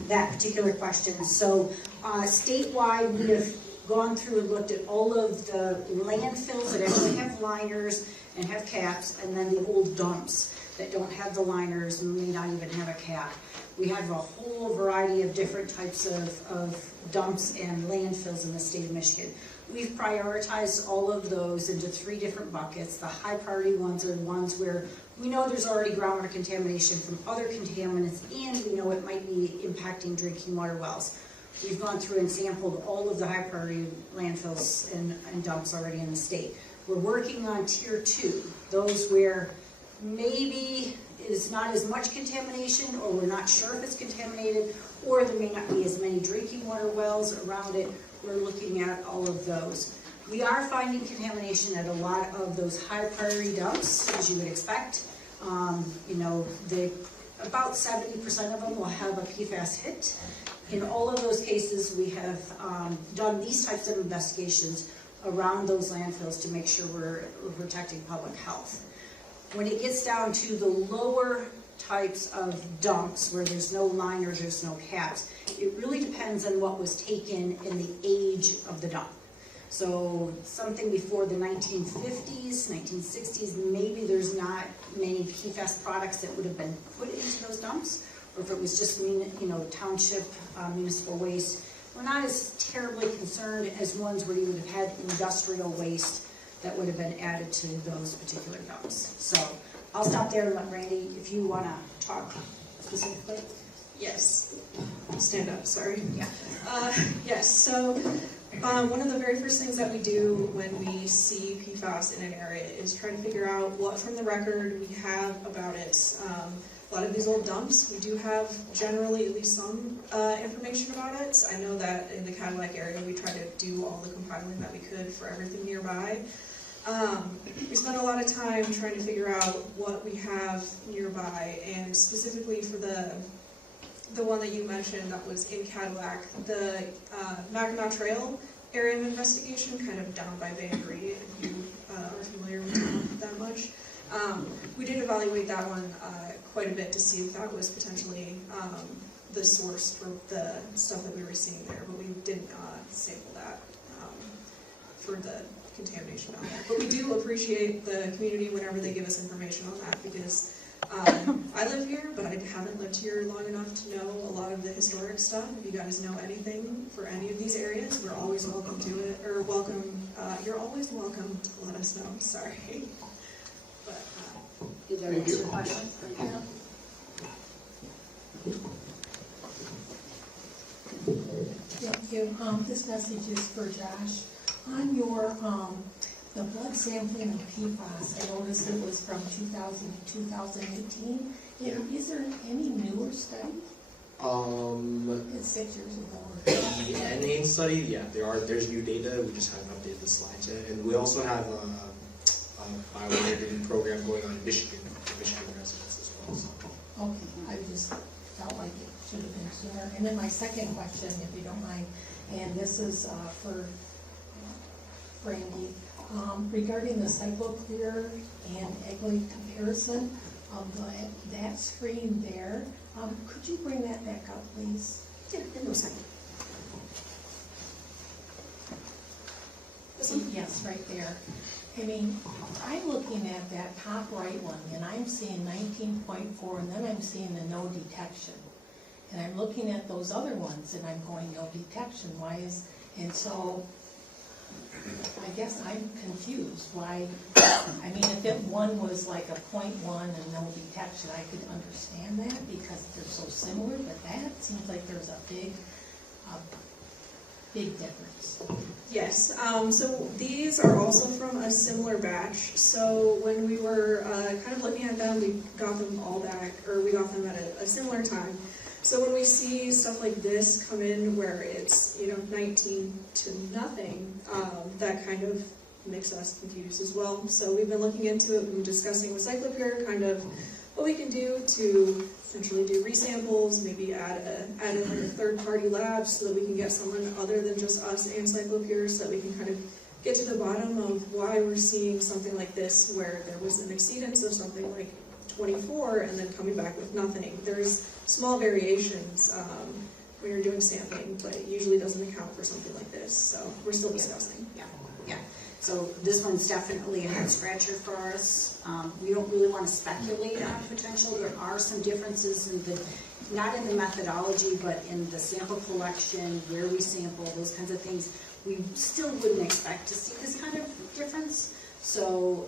that particular question. So statewide, we have gone through and looked at all of the landfills that actually have liners and have caps, and then the old dumps that don't have the liners and may not even have a cap. We have a whole variety of different types of dumps and landfills in the state of Michigan. We've prioritized all of those into 3 different buckets. The high priority ones are the ones where we know there's already groundwater contamination from other contaminants, and we know it might be impacting drinking water wells. We've gone through and sampled all of the high priority landfills and dumps already in the state. We're working on tier 2, those where maybe is not as much contamination, or we're not sure if it's contaminated, or there may not be as many drinking water wells around it. We're looking at all of those. We are finding contamination at a lot of those high priority dumps, as you would expect. About 70% of them will have a PFAS hit. In all of those cases, we have done these types of investigations around those landfills to make sure we're protecting public health. When it gets down to the lower types of dumps where there's no liners, there's no caps, it really depends on what was taken in the age of the dump. So something before the 1950s, 1960s, maybe there's not many PFAS products that would have been put into those dumps, or if it was just township municipal waste. We're not as terribly concerned as ones where you would have had industrial waste that would have been added to those particular dumps. So I'll stop there and let Randy, if you want to talk specifically. Yes. Stand up, sorry. Yeah. Yes, so one of the very first things that we do when we see PFAS in an area is try to figure out what from the record we have about it. A lot of these old dumps, we do have generally at least some information about it. I know that in the Cadillac area we try to do all the compiling that we could for everything nearby. We spent a lot of time trying to figure out what we have nearby, and specifically for the one that you mentioned that was in Cadillac, the Mackinac Trail area of investigation, kind of down by Banbury, if you are familiar with town that much. We did evaluate that one quite a bit to see if that was potentially the source for the stuff that we were seeing there, but we didn't sample that for the contamination out there. But we do appreciate the community whenever they give us information on that, because I live here, but I haven't lived here long enough to know a lot of the historic stuff. If you guys know anything for any of these areas, we're always welcome to it, or you're always welcome to let us know. Sorry. But, Did that answer your question? Thank you. This message is for Josh. On your The blood sampling of PFAS, I noticed it was from 2000 to 2018. Yeah. Is there any newer study? It's 6 years ago. The NA study, yeah, there's new data, we just haven't updated the slides yet. And we also have a bioengineering program going on in Michigan, for Michigan residents as well. So. Okay, I just felt like it should have been sooner. And then my second question, if you don't mind, and this is for Brandy, regarding the CycloClear and Egley comparison of that screen there, could you bring that back up, please? Yeah, in a second. Yes, right there. I mean, I'm looking at that top right one, and I'm seeing 19.4, and then I'm seeing the no detection. And I'm looking at those other ones, and I'm going no detection. And so, I guess I'm confused. Why, I mean, if one was like a 0.1 and no detection, I could understand that because they're so similar, but that seems like there's a big difference. Yes, so these are also from a similar batch. So when we were kind of looking at them, we got them all back, or we got them at a similar time. So when we see stuff like this come in where it's, 19 to nothing, that kind of makes us confused as well. So we've been looking into it, we've been discussing with CycloPure kind of what we can do to essentially do resamples, maybe add in like a third-party lab so that we can get someone other than just us and CycloPure so that we can kind of get to the bottom of why we're seeing something like this where there was an exceedance of something like 24 and then coming back with nothing. There's small variations when you're doing sampling, but it usually doesn't account for something like this, so we're still discussing. Yeah. So this one's definitely a head scratcher for us. We don't really want to speculate on potential. There are some differences not in the methodology, but in the sample collection, where we sample, those kinds of things. We still wouldn't expect to see this kind of difference. So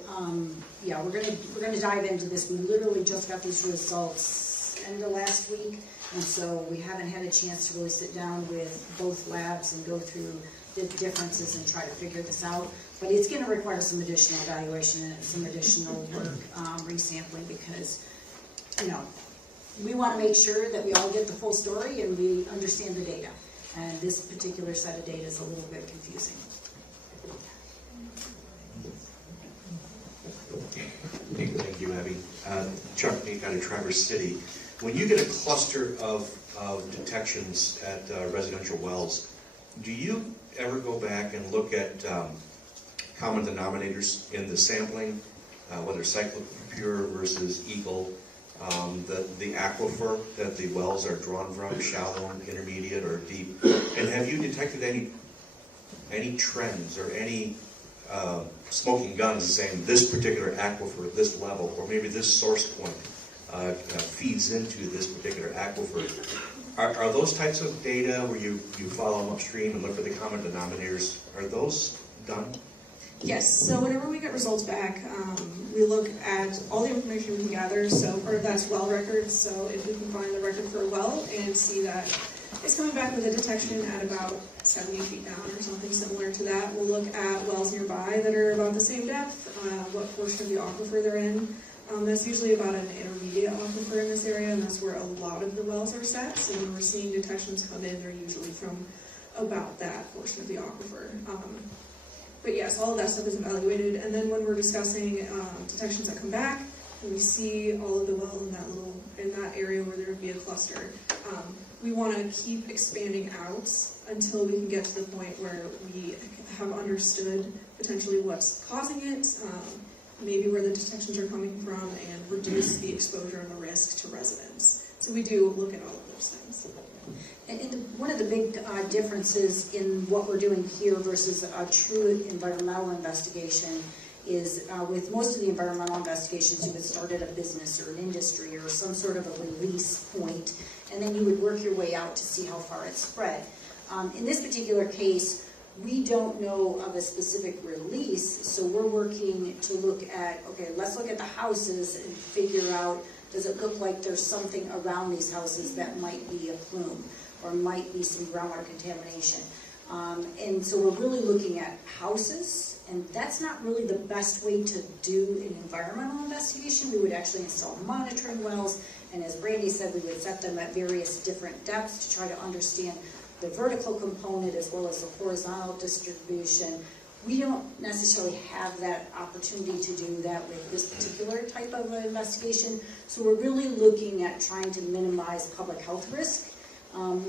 yeah, we're gonna dive into this. We literally just got these results end of last week, and so we haven't had a chance to really sit down with both labs and go through the differences and try to figure this out. But it's going to require some additional evaluation and some additional work, resampling, because we want to make sure that we all get the full story and we understand the data. And this particular set of data is a little bit confusing. Thank you, Abby. Chuck Meek out of Traverse City. When you get a cluster of detections at residential wells, do you ever go back and look at common denominators in the sampling, whether CycloPure versus Eagle, the aquifer that the wells are drawn from, shallow, intermediate, or deep? And have you detected any trends or any smoking guns saying this particular aquifer at this level, or maybe this source point feeds into this particular aquifer? Are those types of data where you follow them upstream and look for the common denominators, are those done? Yes, so whenever we get results back, we look at all the information we can gather. So part of that's well records. So if we can find the record for a well and see that it's coming back with a detection at about 70 feet down or something similar to that, we'll look at wells nearby that are about the same depth, what portion of the aquifer they're in. That's usually about an intermediate aquifer in this area, and that's where a lot of the wells are set. So when we're seeing detections come in, they're usually from about that portion of the aquifer. But yes, all of that stuff is evaluated, and then when we're discussing detections that come back, and we see all of the wells in that area where there would be a cluster, we want to keep expanding out until we can get to the point where we have understood potentially what's causing it, maybe where the detections are coming from, and reduce the exposure and the risk to residents. So we do look at all of those things. And one of the big differences in what we're doing here versus a true environmental investigation is with most of the environmental investigations, you would start at a business or an industry or some sort of a release point, and then you would work your way out to see how far it's spread. In this particular case, we don't know of a specific release, so we're working to look at, okay, let's look at the houses and figure out, does it look like there's something around these houses that might be a plume or might be some groundwater contamination? And so we're really looking at houses, and that's not really the best way to do an environmental investigation. We would actually install monitoring wells, and as Brandy said, we would set them at various different depths to try to understand the vertical component as well as the horizontal distribution. We don't necessarily have that opportunity to do that with this particular type of an investigation, so we're really looking at trying to minimize public health risk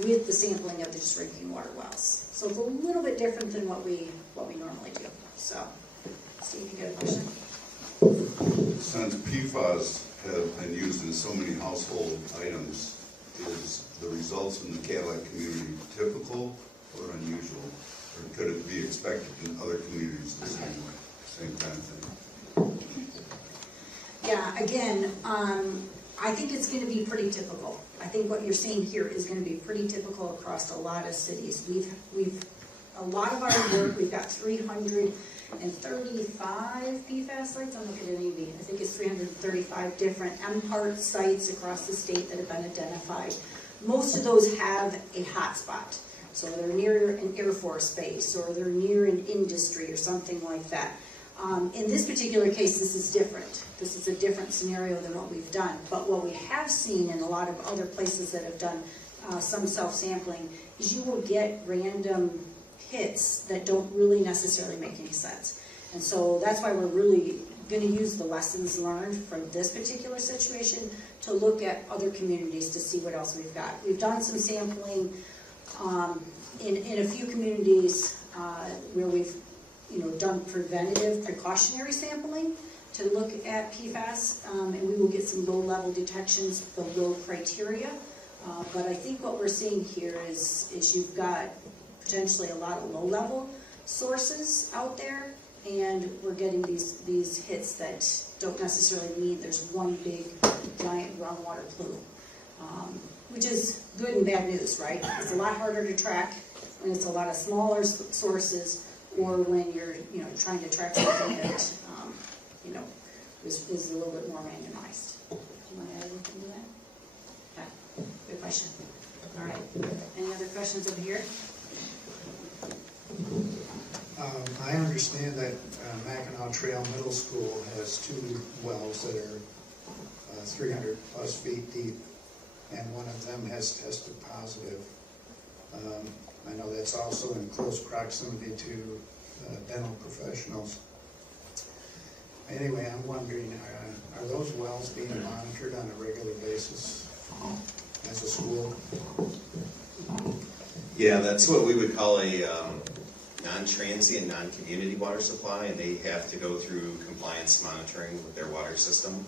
with the sampling of the drinking water wells. So it's a little bit different than what we normally do. So, Steve, you got a question? Since PFAS have been used in so many household items, is the results in the Cadillac community typical or unusual? Or could it be expected in other communities the same way, same kind of thing? Yeah, again, I think it's going to be pretty typical. I think what you're seeing here is going to be pretty typical across a lot of cities. We've a lot of our work, we've got 335 PFAS sites. I'm looking at Amy. I think it's 335 different MPART sites across the state that have been identified. Most of those have a hotspot. So they're near an Air Force base, or they're near an industry or something like that. In this particular case, this is different. This is a different scenario than what we've done. But what we have seen in a lot of other places that have done some self-sampling is you will get random hits that don't really necessarily make any sense. And so that's why we're really going to use the lessons learned from this particular situation to look at other communities to see what else we've got. We've done some sampling in a few communities where we've done preventative, precautionary sampling to look at PFAS, and we will get some low-level detections below criteria. But I think what we're seeing here is you've got potentially a lot of low-level sources out there, and we're getting these hits that don't necessarily mean there's one big, giant groundwater plume, which is good and bad news, right? It's a lot harder to track when it's a lot of smaller sources, or when you're trying to track something that is a little bit more randomized. Do you want to add anything to that? Okay. Good question. All right. Any other questions over here? I understand that Mackinac Trail Middle School has 2 wells that are 300 plus feet deep, and one of them has tested positive. I know that's also in close proximity to dental professionals. Anyway, I'm wondering, are those wells being monitored on a regular basis as a school? Yeah, that's what we would call a non-transient, non-community water supply, and they have to go through compliance monitoring with their water system.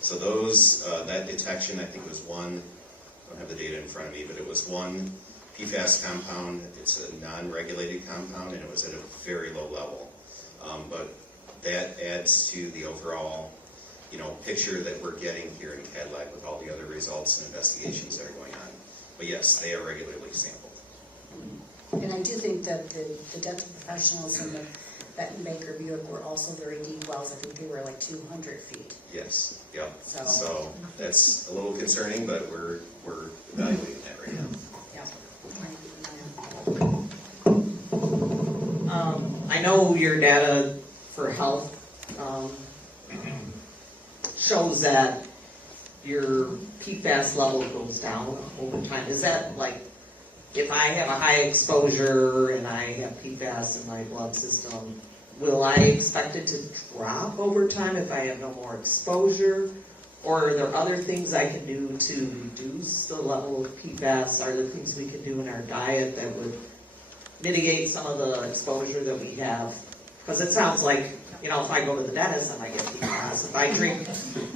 So those, that detection, I think was one, I don't have the data in front of me, but it was one PFAS compound. It's a non-regulated compound, and it was at a very low level. But that adds to the overall, picture that we're getting here in Cadillac with all the other results and investigations that are going on. But yes, they are regularly sampled. And I do think that the dental professionals and the Benton and Baker Buick were also very deep wells. I think they were like 200 feet. Yes, yep. So that's a little concerning, but we're evaluating that right now. I know your data for health shows that your PFAS level goes down over time. Is that like, if I have a high exposure and I have PFAS in my blood system, will I expect it to drop over time if I have no more exposure? Or are there other things I can do to reduce the level of PFAS? Are there things we can do in our diet that would mitigate some of the exposure that we have? Because it sounds like, if I go to the dentist, I might get PFAS. If I drink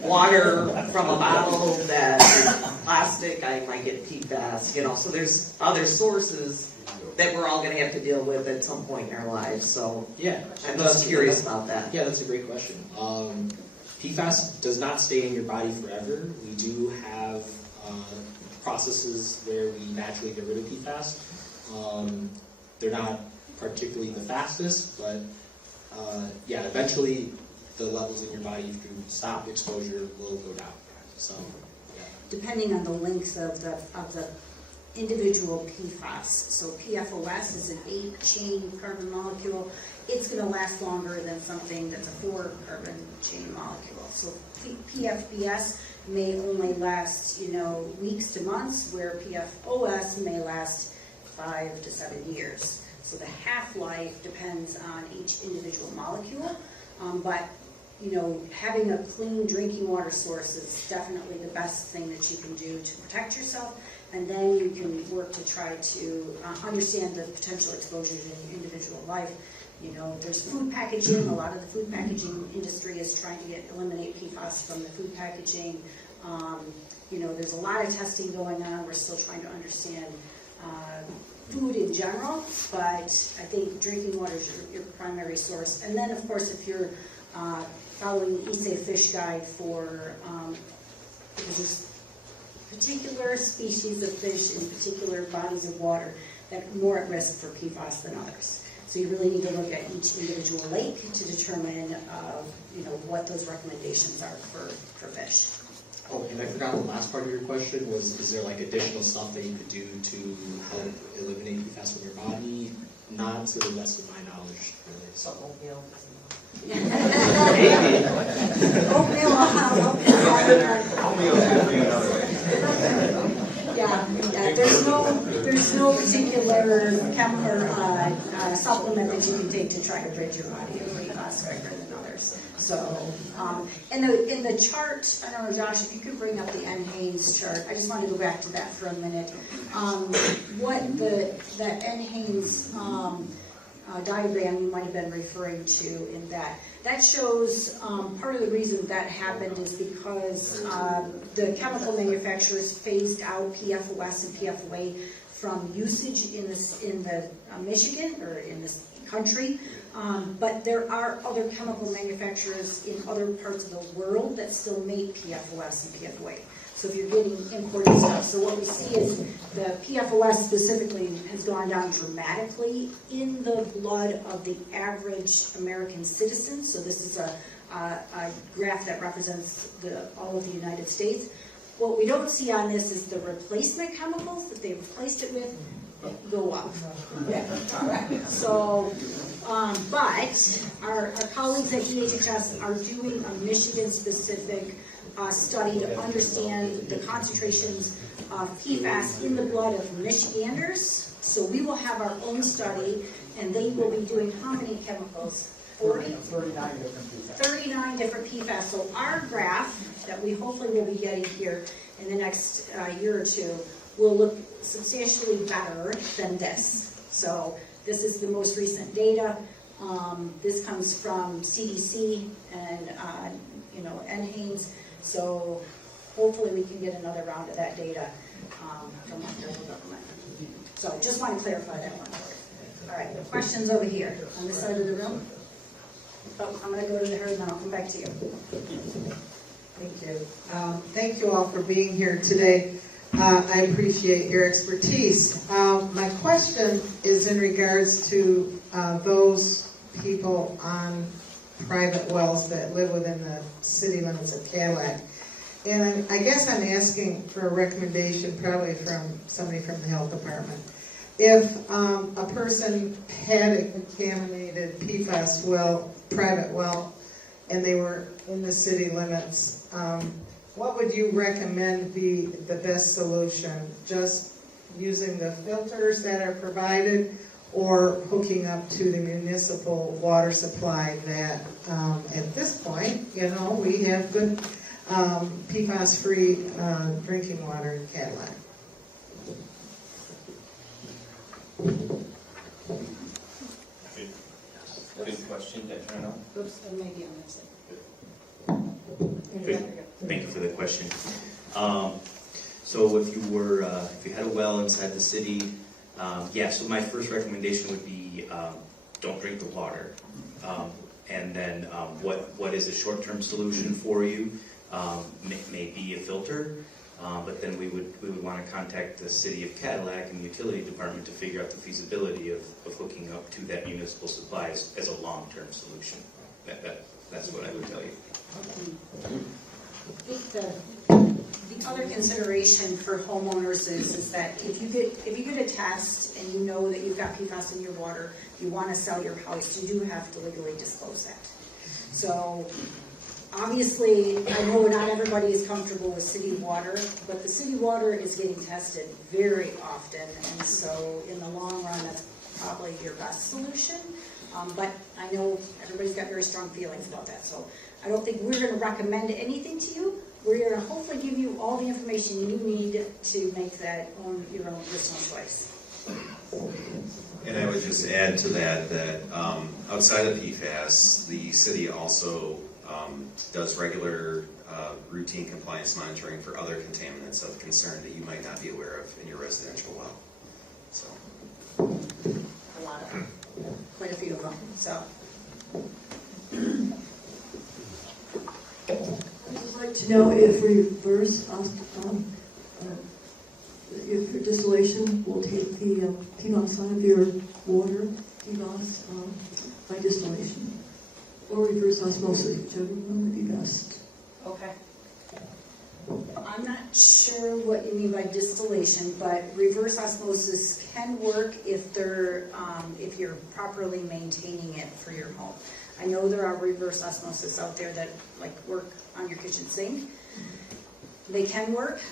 water from a bottle that is plastic, I might get PFAS. So there's other sources that we're all going to have to deal with at some point in our lives. So yeah, I'm just curious about that. Yeah, that's a great question. PFAS does not stay in your body forever. We do have processes where we naturally get rid of PFAS. They're not particularly the fastest, but eventually the levels in your body through stop exposure will go down. So, yeah. Depending on the length of the individual PFAS. So PFOS is an 8-chain carbon molecule. It's going to last longer than something that's a 4-carbon chain molecule. So PFBS may only last, weeks to months, where PFOS may last 5 to 7 years. So the half-life depends on each individual molecule, but having a clean drinking water source is definitely the best thing that you can do to protect yourself, and then you can work to try to understand the potential exposures in individual life. There's food packaging. A lot of the food packaging industry is trying to eliminate PFAS from the food packaging. There's a lot of testing going on. We're still trying to understand food in general, but I think drinking water is your primary source. And then, of course, if you're following the Eat Safe Fish Guide because there's particular species of fish in particular bodies of water that are more at risk for PFAS than others. So you really need to look at each individual lake to determine, what those recommendations are for fish. Oh, and I forgot the last part of your question was, is there like additional stuff that you could do to help eliminate PFAS from your body? Not to the best of my knowledge, really. Some oatmeal. There's no particular chemical supplement that you can take to try to rid your body of PFAS quicker than others. So, in the chart, I don't know, Josh, if you could bring up the NHANES chart. I just want to go back to that for a minute. That NHANES diagram you might have been referring to in that shows part of the reason that happened is because the chemical manufacturers phased out PFOS and PFOA from usage in the Michigan or in this country, but there are other chemical manufacturers in other parts of the world that still make PFOS and PFOA. So if you're getting imported stuff, so what we see is the PFOS specifically has gone down dramatically in the blood of the average American citizen. So this is a graph that represents all of the United States. What we don't see on this is the replacement chemicals that they replaced it with go up. Yeah. So, but our colleagues at EHHS are doing a Michigan-specific study to understand the concentrations of PFAS in the blood of Michiganders. So we will have our own study, and they will be doing how many chemicals? 40? 39 different PFAS. 39 different PFAS. So our graph that we hopefully will be getting here in the next year or two will look substantially better than this. So this is the most recent data. This comes from CDC and NHANES. So hopefully we can get another round of that data from our federal government. So I just want to clarify that one. All right, questions over here on this side of the room? Oh, I'm going to go to her and then I'll come back to you. Thank you. Thank you all for being here today. I appreciate your expertise. My question is in regards to those people on private wells that live within the city limits of Cadillac. And I guess I'm asking for a recommendation probably from somebody from the health department. If a person had a contaminated PFAS well, private well, and they were in the city limits, what would you recommend be the best solution? Just using the filters that are provided, or hooking up to the municipal water supply that at this point, we have good PFAS-free drinking water in Cadillac. Good question, Did I know? Oops, and maybe on this side. Thank you for the question. So if you had a well inside the city, so my first recommendation would be don't drink the water. And then what is a short-term solution for you may be a filter, but then we would want to contact the city of Cadillac and the utility department to figure out the feasibility of hooking up to that municipal supply as a long-term solution. That's what I would tell you. I think the other consideration for homeowners is that if you get a test and you know that you've got PFAS in your water, you want to sell your house, you do have to legally disclose that. So obviously, I know not everybody is comfortable with city water, but the city water is getting tested very often, and so in the long run, that's probably your best solution. But I know everybody's got very strong feelings about that, so I don't think we're going to recommend anything to you. We're going to hopefully give you all the information you need to make that your own personal choice. And I would just add to that outside of PFAS, the city also does regular routine compliance monitoring for other contaminants of concern that you might not be aware of in your residential well. So, a lot of them, quite a few of them. So, I'd just like to know if reverse if your distillation will take the PFAS out of your water, PFAS by distillation, or reverse osmosis, whichever one would be best. okay. I'm not sure what you mean by distillation, but reverse osmosis can work if you're properly maintaining it for your home. I know there are reverse osmosis out there that work on your kitchen sink. They can work.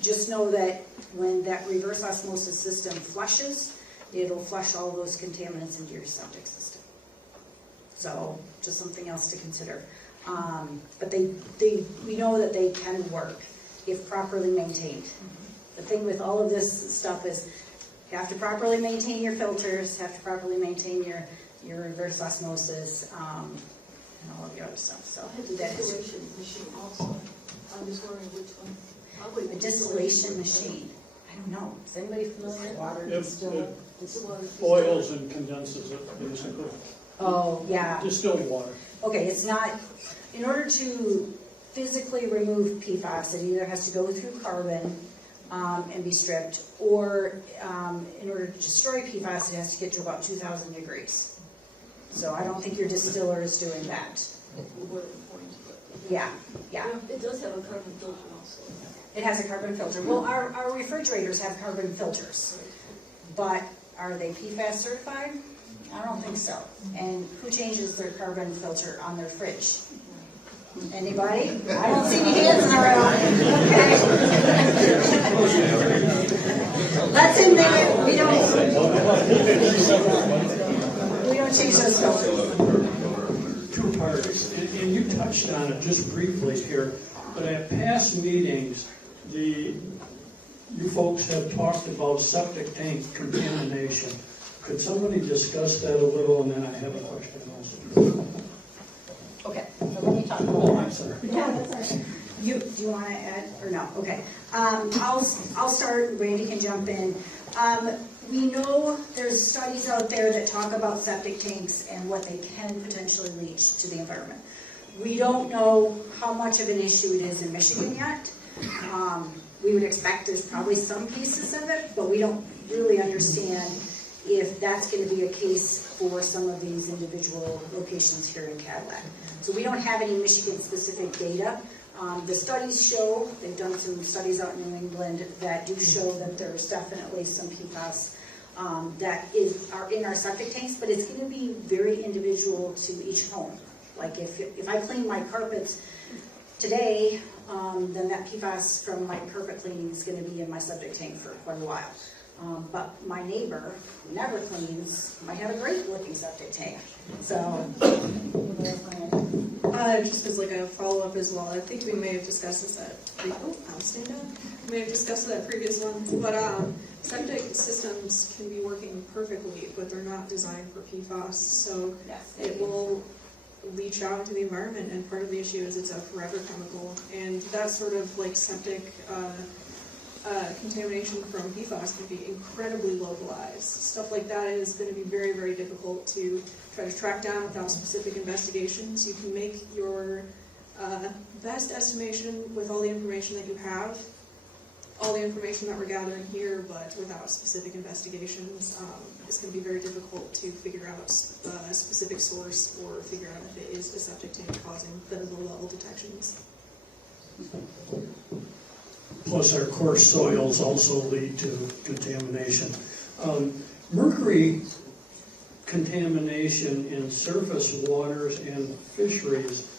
Just know that when that reverse osmosis system flushes, it'll flush all those contaminants into your septic system. So just something else to consider. But we know that they can work if properly maintained. The thing with all of this stuff is you have to properly maintain your filters, have to properly maintain your reverse osmosis, and all of the other stuff. So that is Distillation machine also. I'm just wondering which one. Probably a distillation machine. I don't know. Is anybody familiar? Water distiller. Boils and condenses it, basically. Oh, yeah. Distilled water. Okay, it's not, in order to physically remove PFAS, it either has to go through carbon and be stripped, or in order to destroy PFAS, it has to get to about 2,000 degrees. So I don't think your distiller is doing that. Yeah. It does have a carbon filter also. It has a carbon filter. Well, our refrigerators have carbon filters, but are they PFAS certified? I don't think so. And who changes their carbon filter on their fridge? Anybody? I don't see any hands in the room. Okay. Let's admit it. We don't change those filters. Two parts, and you touched on it just briefly here, but at past meetings, you folks have talked about septic tank contamination. Could somebody discuss that a little, and then I have a question also. Okay, so let me talk about that. I'm sorry. Yeah, that's all right. Do you want to add, or no? Okay. I'll start, and Randy can jump in. We know there's studies out there that talk about septic tanks and what they can potentially leach to the environment. We don't know how much of an issue it is in Michigan yet. We would expect there's probably some cases of it, but we don't really understand if that's going to be a case for some of these individual locations here in Cadillac. So we don't have any Michigan-specific data. The studies show, they've done some studies out in New England that do show that there's definitely some PFAS that are in our septic tanks, but it's going to be very individual to each home. Like if I clean my carpets today, then that PFAS from my carpet cleaning is going to be in my septic tank for quite a while. But my neighbor, who never cleans, might have a great looking septic tank. So, just as a follow-up as well, I think we may have discussed this at we may have discussed that previous one, but septic systems can be working perfectly, but they're not designed for PFAS, so it will leach out into the environment, and part of the issue is it's a forever chemical, and that sort of septic contamination from PFAS can be incredibly localized. Stuff like that is going to be very, very difficult to try to track down without specific investigations. You can make your best estimation with all the information that you have, all the information that we're gathering here, but without specific investigations, it's going to be very difficult to figure out a specific source or figure out if it is a septic tank causing the low-level detections. Plus our coarse soils also lead to contamination. Mercury contamination in surface waters and fisheries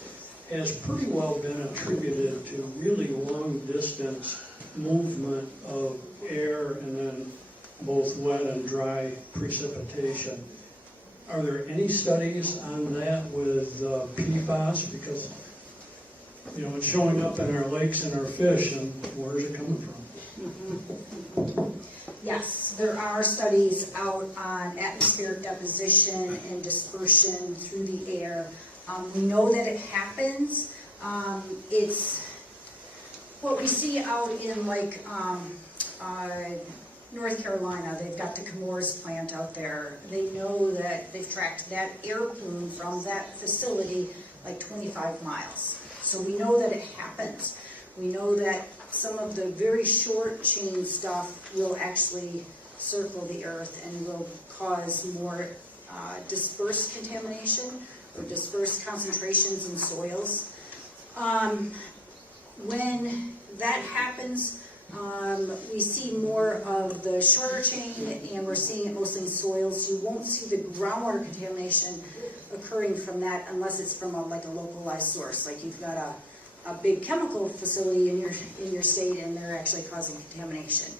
has pretty well been attributed to really long distance movement of air and then both wet and dry precipitation. Are there any studies on that with PFAS? Because, you know, it's showing up in our lakes and our fish, and where is it coming from? Yes, there are studies out on atmospheric deposition and dispersion through the air. We know that it happens. It's what we see out in like North Carolina. They've got the Chemours plant out there. They know that they've tracked that air plume from that facility like 25 miles. So we know that it happens. We know that some of the very short chain stuff will actually circle the earth and will cause more dispersed contamination or dispersed concentrations in soils. When that happens, we see more of the shorter chain, and we're seeing it mostly in soils. You won't see the groundwater contamination occurring from that unless it's from a localized source, like you've got a big chemical facility in your state and they're actually causing contamination.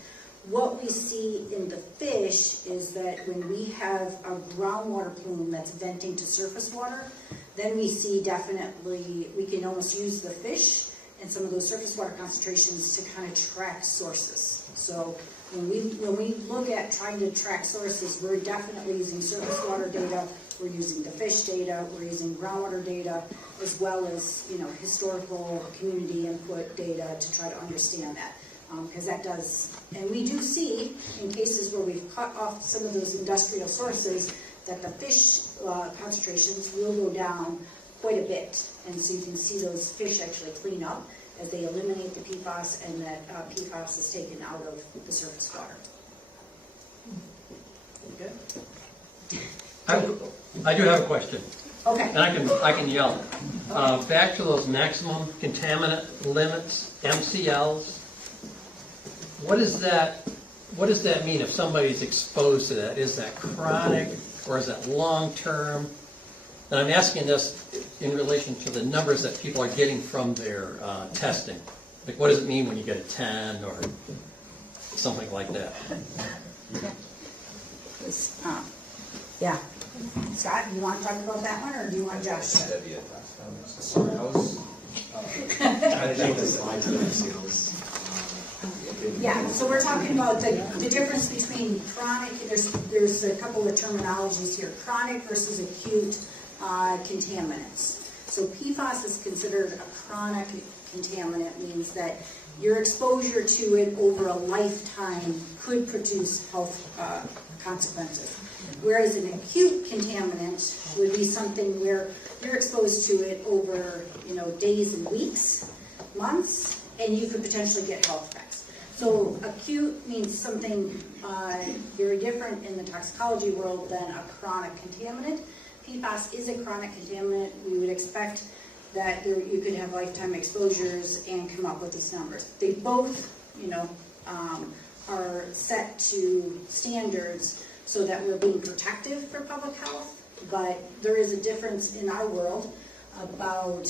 What we see in the fish is that when we have a groundwater plume that's venting to surface water, then we see definitely, we can almost use the fish and some of those surface water concentrations to kind of track sources. So when we look at trying to track sources, we're definitely using surface water data, we're using the fish data, we're using groundwater data, as well as, you know, historical community input data to try to understand that. Because that does, and we do see in cases where we've cut off some of those industrial sources that the fish concentrations will go down quite a bit. And so you can see those fish actually clean up as they eliminate the PFAS, and that PFAS is taken out of the surface water. I do have a question. Okay. And I can yell. Back to those maximum contaminant limits, MCLs. What does that mean if somebody's exposed to that? Is that chronic or is that long term? And I'm asking this in relation to the numbers that people are getting from their testing. Like, what does it mean when you get a 10 or something like that? Yeah. Scott, do you want to talk about that one, or do you want Josh to? Sorry, I was trying to take the slide to the MCLs. Yeah, so we're talking about the difference between chronic, there's a couple of terminologies here, chronic versus acute contaminants. So PFAS is considered a chronic contaminant, means that your exposure to it over a lifetime could produce health consequences. Whereas an acute contaminant would be something where you're exposed to it over, you know, days and weeks, months, and you could potentially get health effects. So acute means something very different in the toxicology world than a chronic contaminant. PFAS is a chronic contaminant. We would expect that you could have lifetime exposures and come up with these numbers. They both, you know, are set to standards so that we're being protective for public health, but there is a difference in our world about,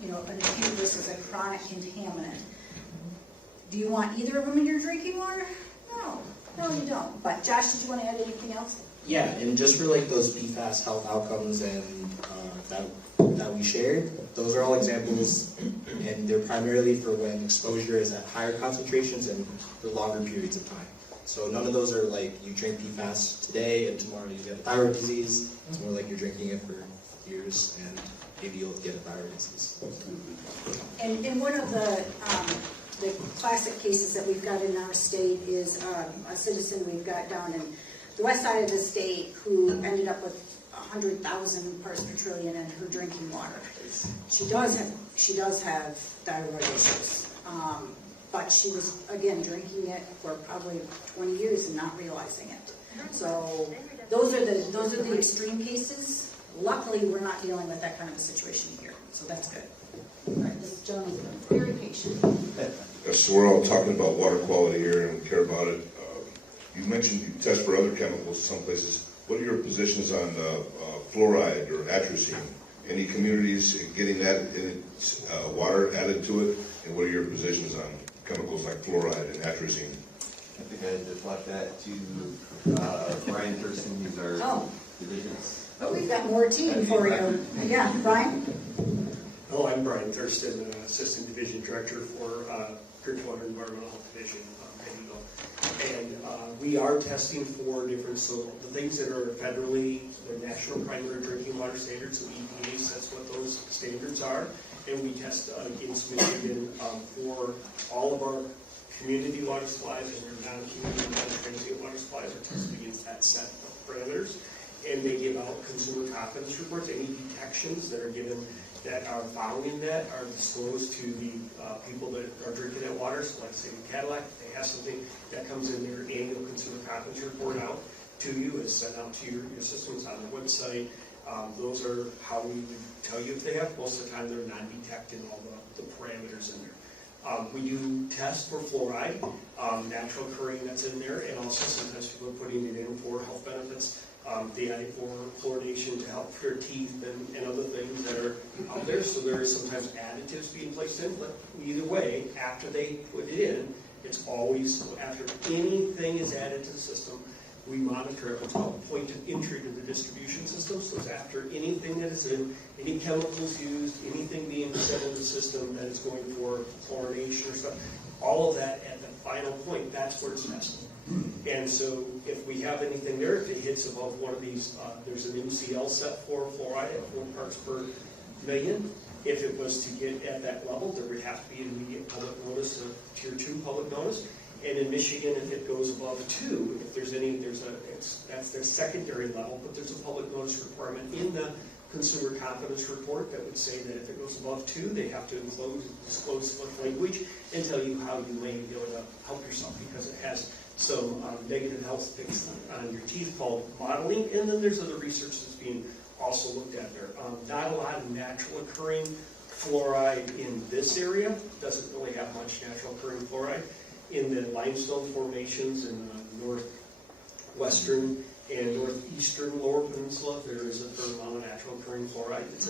you know, an acute versus a chronic contaminant. Do you want either of them in your drinking water? No, you don't. But Josh, did you want to add anything else? Yeah, and just for like those PFAS health outcomes and that we shared, those are all examples, and they're primarily for when exposure is at higher concentrations and for longer periods of time. So none of those are like you drink PFAS today and tomorrow you get a thyroid disease. It's more like you're drinking it for years and maybe you'll get a thyroid disease. And one of the classic cases that we've got in our state is a citizen we've got down in the west side of the state who ended up with 100,000 parts per trillion in her drinking water. She does have thyroid issues, but she was, again, drinking it for probably 20 years and not realizing it. So those are the extreme cases. Luckily, we're not dealing with that kind of a situation here, so that's good. All right, this gentleman's been very patient. Yes, so we're all talking about water quality here and we care about it. You mentioned you test for other chemicals some places. What are your positions on fluoride or atrazine? Any communities getting that in water added to it? And what are your positions on chemicals like fluoride and atrazine? I think I just left that to Brian Thurston, who's our divisions. But we've got more team for you. Yeah, Brian? Hello, I'm Brian Thurston, Assistant Division Director for Drinking Water Environmental Health Division at Eagle. And we are testing for different, so the things that are federally, the National Primary Drinking Water Standards, so EPA sets what those standards are. And we test against Michigan for all of our community water supplies and our non-community non-transient water supplies are tested against that set of parameters. And they give out consumer confidence reports. Any detections that are given that are following that are disclosed to the people that are drinking that water. So like say Cadillac, if they have something that comes in their annual consumer confidence report out to you, is sent out to your systems on the website. Those are how we would tell you if they have. Most of the time they're non-detecting all the parameters in there. We do test for fluoride, natural occurring that's in there, and also sometimes people are putting it in for health benefits. They add it for fluoridation to help your teeth and other things that are out there. So there is sometimes additives being placed in, but either way, after they put it in, it's always, after anything is added to the system, we monitor it. What's called point of entry to the distribution system. So it's after anything that is in, any chemicals used, anything being set in the system that is going for chlorination or stuff, all of that at the final point, that's where it's tested. And so if we have anything there, if it hits above one of these, there's an MCL set for fluoride at 4 parts per million. If it was to get at that level, there would have to be an immediate public notice, a tier 2 public notice. And in Michigan, if it goes above 2, if there's any, that's their secondary level, but there's a public notice requirement in the consumer confidence report that would say that if it goes above 2, they have to disclose language and tell you how you may be able to help yourself because it has some negative health effects on your teeth called modeling, and then there's other research that's being also looked at there. Not a lot of natural occurring fluoride in this area, doesn't really have much natural occurring fluoride. In the limestone formations in the northwestern and northeastern lower peninsula, there is a fair amount of natural occurring fluoride that's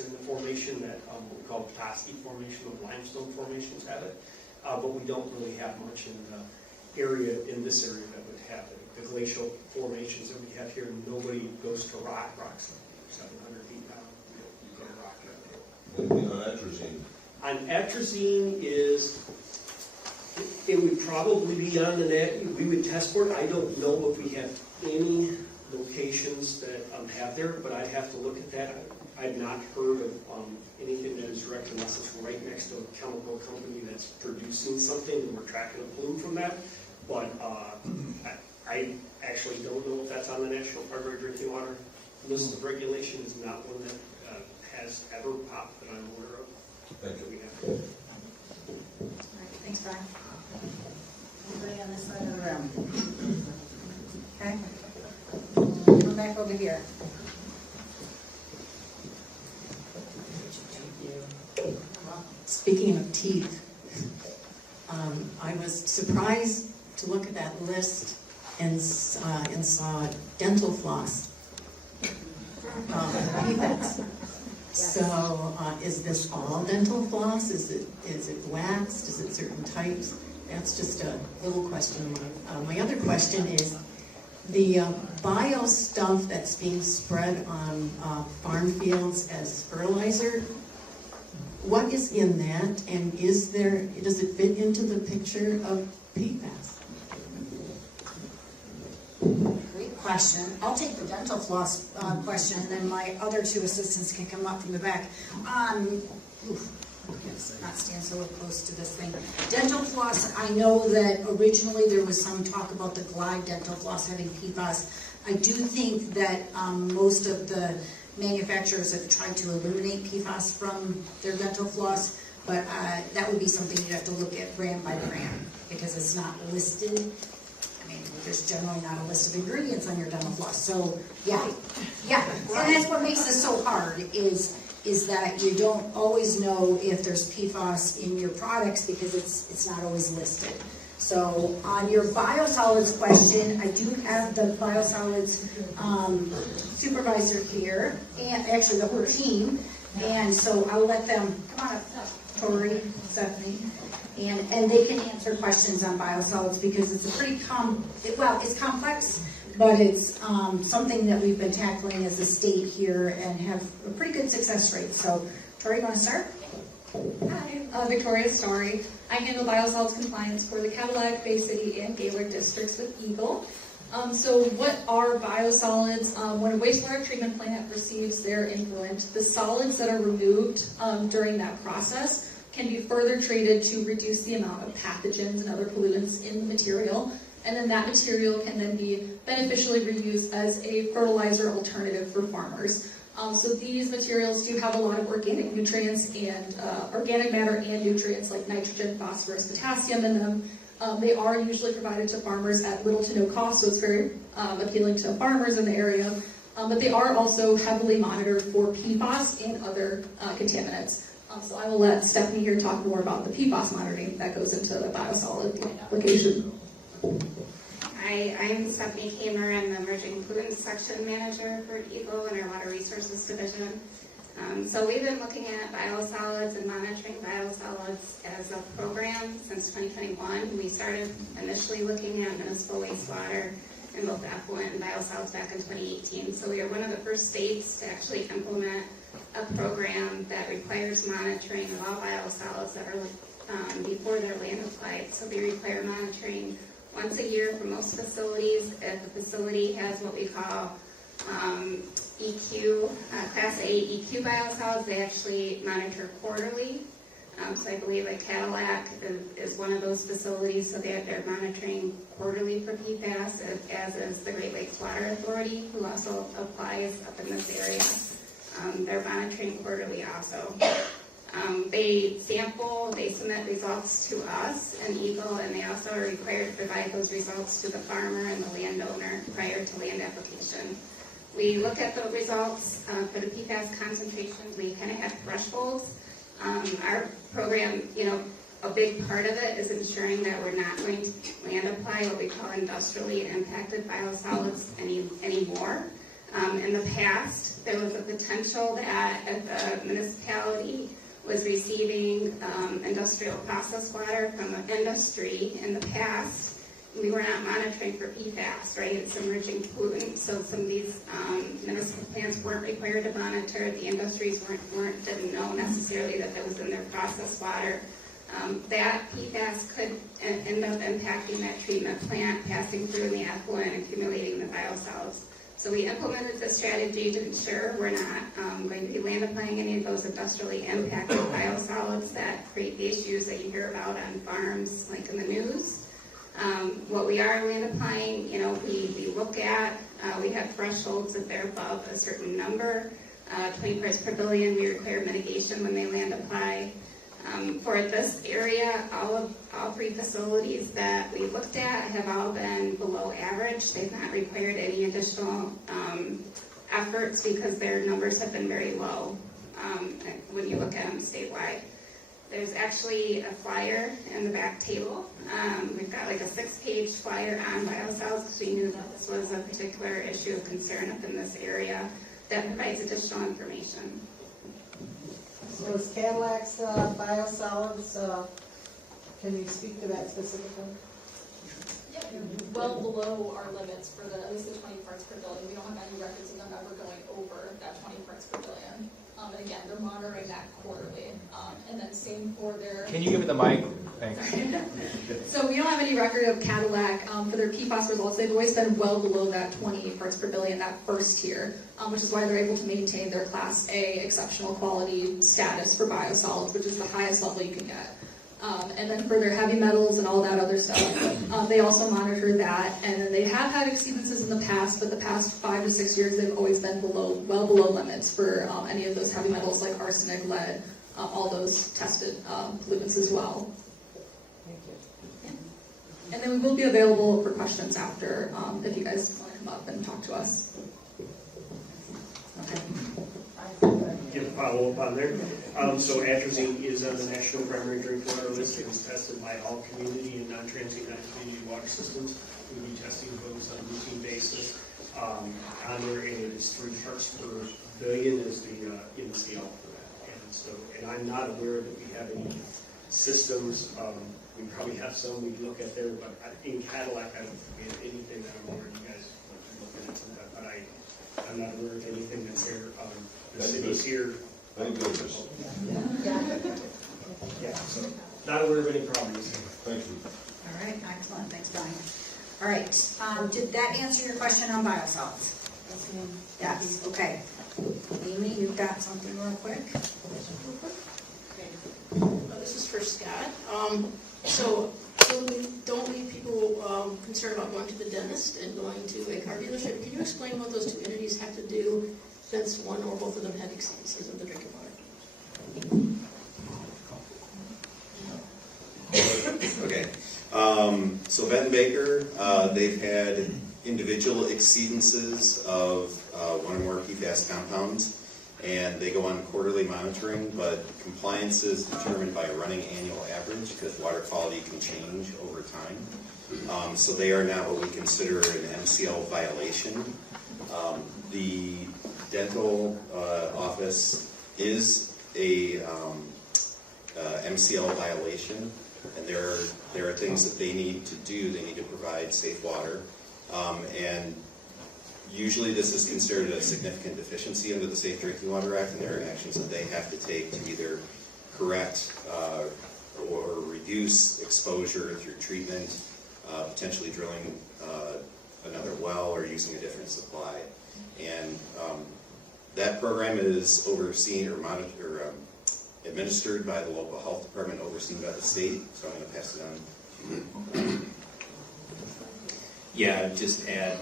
in the formation that we call Pfas formation, of limestone formations have it, but we don't really have much in the area, in this area that would have it. The glacial formations that we have here, nobody goes to rock. Rock's 700 feet down. You go to rock. Anything on atrazine? On atrazine it would probably be on the net. We would test for it. I don't know if we have any locations that have there, but I'd have to look at that. I've not heard of anything that is direct unless it's right next to a chemical company that's producing something and we're tracking a plume from that. But I actually don't know if that's on the National Primary Drinking Water list of regulation. Is not one that has ever popped that I'm aware of. Thank you. We have. All right, thanks, Brian. Anybody on this side of the room? Okay. Come back over here. Speaking of teeth, I was surprised to look at that list and saw dental floss. PFAS. So is this all dental floss? Is it waxed? Is it certain types? That's just a little question of mine. My other question is the bio stuff that's being spread on farm fields as fertilizer. What is in that, and does it fit into the picture of PFAS? Great question. I'll take the dental floss question, and then my other two assistants can come up from the back. Not stand so close to this thing. Dental floss, I know that originally there was some talk about the Glide dental floss having PFAS. I do think that most of the manufacturers have tried to eliminate PFAS from their dental floss, but that would be something you'd have to look at brand by brand because it's not listed. I mean, there's generally not a list of ingredients on your dental floss. So, yeah. And that's what makes this so hard is is that you don't always know if there's PFAS in your products because it's not always listed. So on your biosolids question, I do have the biosolids supervisor here, and actually the whole team, and so I'll let them, come on up, Tori, Stephanie, and they can answer questions on biosolids because it's a pretty it's complex, but it's something that we've been tackling as a state here and have a pretty good success rate. So, Tori, you want to start? Hi, Victoria Story. I handle biosolids compliance for the Cadillac, Bay City, and Gaylord districts with Eagle. So what are biosolids? When a wastewater treatment plant receives their influent, the solids that are removed during that process can be further treated to reduce the amount of pathogens and other pollutants in the material. And then that material can then be beneficially reused as a fertilizer alternative for farmers. So these materials do have a lot of organic nutrients and organic matter and nutrients like nitrogen, phosphorus, potassium in them. They are usually provided to farmers at little to no cost, so it's very appealing to farmers in the area. But they are also heavily monitored for PFAS and other contaminants. So I will let Stephanie here talk more about the PFAS monitoring that goes into the biosolid application. Hi, I'm Stephanie Kamer. I'm the Emerging Pollutants Section Manager for Eagle in our Water Resources Division. So we've been looking at biosolids and monitoring biosolids as a program since 2021. We started initially looking at municipal wastewater and both effluent and biosolids back in 2018. So we are one of the first states to actually implement a program that requires monitoring of all biosolids that are before they're land applied. So they require monitoring once a year for most facilities. If the facility has what we call EQ, Class A EQ biosolids, they actually monitor quarterly. So I believe like Cadillac is one of those facilities, so they're monitoring quarterly for PFAS, as is the Great Lakes Water Authority, who also applies up in this area. They're monitoring quarterly also. They sample, they submit results to us and Eagle, and they also are required to provide those results to the farmer and the landowner prior to land application. We look at the results for the PFAS concentrations. We kind of have thresholds. Our program, a big part of it is ensuring that we're not going to land apply what we call industrially impacted biosolids anymore. In the past, there was a potential that if a municipality was receiving industrial process water from an industry in the past, we were not monitoring for PFAS, right? It's emerging pollutant, so some of these municipal plants weren't required to monitor. The industries didn't know necessarily that was in their process water. That PFAS could end up impacting that treatment plant, passing through the effluent and accumulating the biosolids. So we implemented this strategy to ensure we're not going to be land applying any of those industrially impacted biosolids that create the issues that you hear about on farms, like in the news. What we are land applying, we look at, we have thresholds if they're above a certain number. 20 parts per billion, we require mitigation when they land apply. For this area, all three facilities that we looked at have all been below average. They've not required any additional efforts because their numbers have been very low when you look at them statewide. There's actually a flyer in the back table. We've got like a 6-page flyer on biosolids because we knew that this was a particular issue of concern up in this area that provides additional information. So is Cadillac's biosolids, can you speak to that specifically? Yeah, well below our limits for at least the 20 parts per billion. We don't have any records of them ever going over that 20 parts per billion. And again, they're monitoring that quarterly. And then same for their... Can you give me the mic? Thanks. So we don't have any record of Cadillac for their PFAS results. They've always been well below that 20 parts per billion, that first tier, which is why they're able to maintain their Class A exceptional quality status for biosolids, which is the highest level you can get. And then for their heavy metals and all that other stuff, they also monitor that. And then they have had exceedances in the past, but the past 5 to 6 years, they've always been well below limits for any of those heavy metals like arsenic, lead, all those tested pollutants as well. Thank you. Yeah. And then we will be available for questions after if you guys want to come up and talk to us. Give follow up on there. So atrazine is on the National Primary Drinking Water List. It is tested by all community and non-transient, non-community water systems. We'll be testing those on a routine basis. On there, and it is 3 parts per billion is the MCL for that. And I'm not aware that we have any systems. We probably have some we look at there, but in Cadillac, I don't think we have anything that I'm aware of. You guys want to look at some of that, but I'm not aware of anything that's there. The city's here. Thank goodness. Yeah, so not aware of any problems. Thank you. All right, excellent, thanks, Brian. All right, did that answer your question on biosolids? Yes, okay. Amy, you've got something real quick? This is for Scott. So don't leave people concerned about going to the dentist and going to a car dealership. Can you explain what those two entities have to do since one or both of them have exceedances of the drinking water? Okay. So Ben Baker, they've had individual exceedances of one or more PFAS compounds, and they go on quarterly monitoring, but compliance is determined by a running annual average because water quality can change over time. So they are now what we consider an MCL violation. The dental office is a MCL violation, and there are things that they need to do. They need to provide safe water, and usually this is considered a significant deficiency under the Safe Drinking Water Act, and there are actions that they have to take to either correct or reduce exposure through treatment, potentially drilling another well or using a different supply. And that program is overseen or monitored, administered by the local health department, overseen by the state. So I'm going to pass it on. Yeah, just add,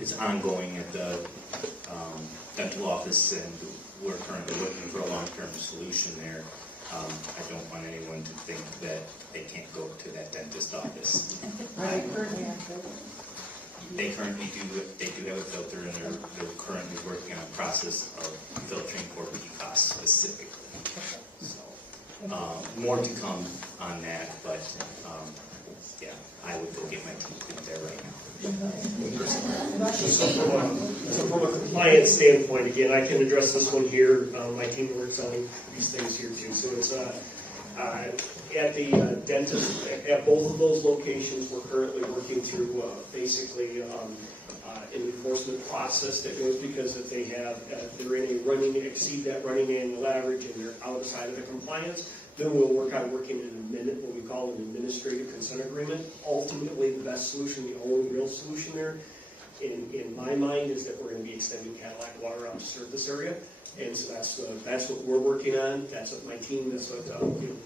it's ongoing at the dental office, and we're currently looking for a long-term solution there. I don't want anyone to think that they can't go to that dentist office. They currently do have a filter, and they're currently working on a process of filtering for PFAS specifically. So, more to come on that, but yeah, I would go get my teeth cleaned there right now. So from a compliance standpoint, again, I can address this one here. My team works on these things here too. So it's at the dentist, at both of those locations, we're currently working through basically an enforcement process that goes, because if they have, they're exceed that running annual average and they're outside of the compliance, then we'll work on working what we call an administrative consent agreement. Ultimately, the best solution, the only real solution there, in my mind, is that we're going to be extending Cadillac water out to serve this area. And so that's what we're working on. That's what my team, that's what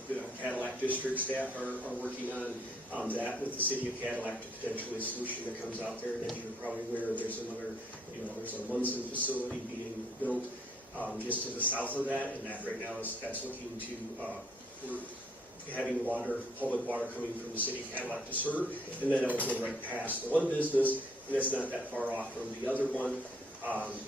the Cadillac district staff are working on that with the city of Cadillac to potentially a solution that comes out there. And as you're probably aware, there's another, there's a Munson facility being built just to the south of that, and that right now that's looking to we're having public water coming from the city of Cadillac to serve, and then it will go right past the one business, and it's not that far off from the other one.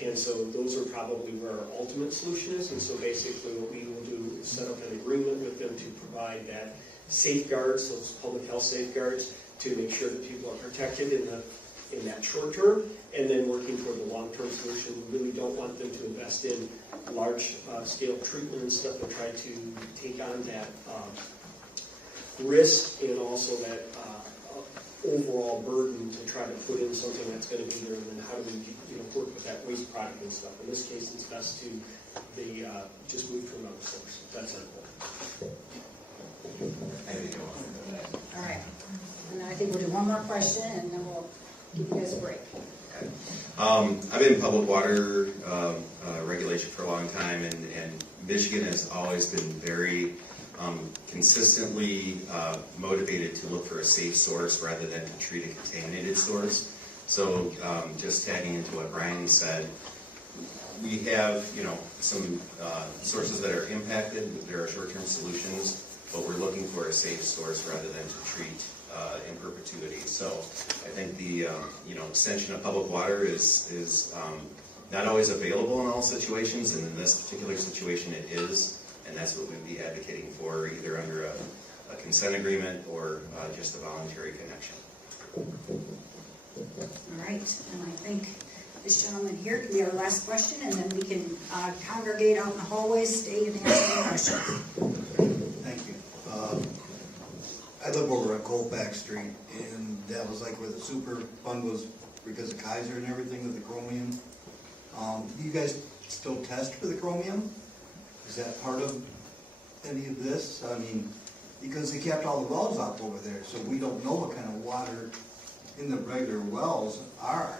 And so those are probably where our ultimate solution is. And so basically what we will do is set up an agreement with them to provide that safeguards, those public health safeguards, to make sure that people are protected in that short term, and then working for the long-term solution. We really don't want them to invest in large scale treatment and stuff and try to take on that risk and also that overall burden to try to put in something that's going to be there, and then how do we work with that waste product and stuff. In this case, it's best to just move to another source. That's our goal. All right. And then I think we'll do one more question, and then we'll give you guys a break. I've been in public water regulation for a long time, and Michigan has always been very consistently motivated to look for a safe source rather than to treat a contaminated source. So just tagging into what Brian said, we have some sources that are impacted. There are short-term solutions, but we're looking for a safe source rather than to treat in perpetuity. So I think the extension of public water is not always available in all situations, and in this particular situation it is, and that's what we'd be advocating for, either under a consent agreement or just a voluntary connection. All right, and I think this gentleman here can be our last question, and then we can congregate out in the hallways, stay and answer any questions. Thank you. I live over at Colfax Street, and that was like where the super fund was because of Kaiser and everything with the chromium. Do you guys still test for the chromium? Is that part of any of this? I mean, because they kept all the wells up over there, so we don't know what kind of water in the regular wells are.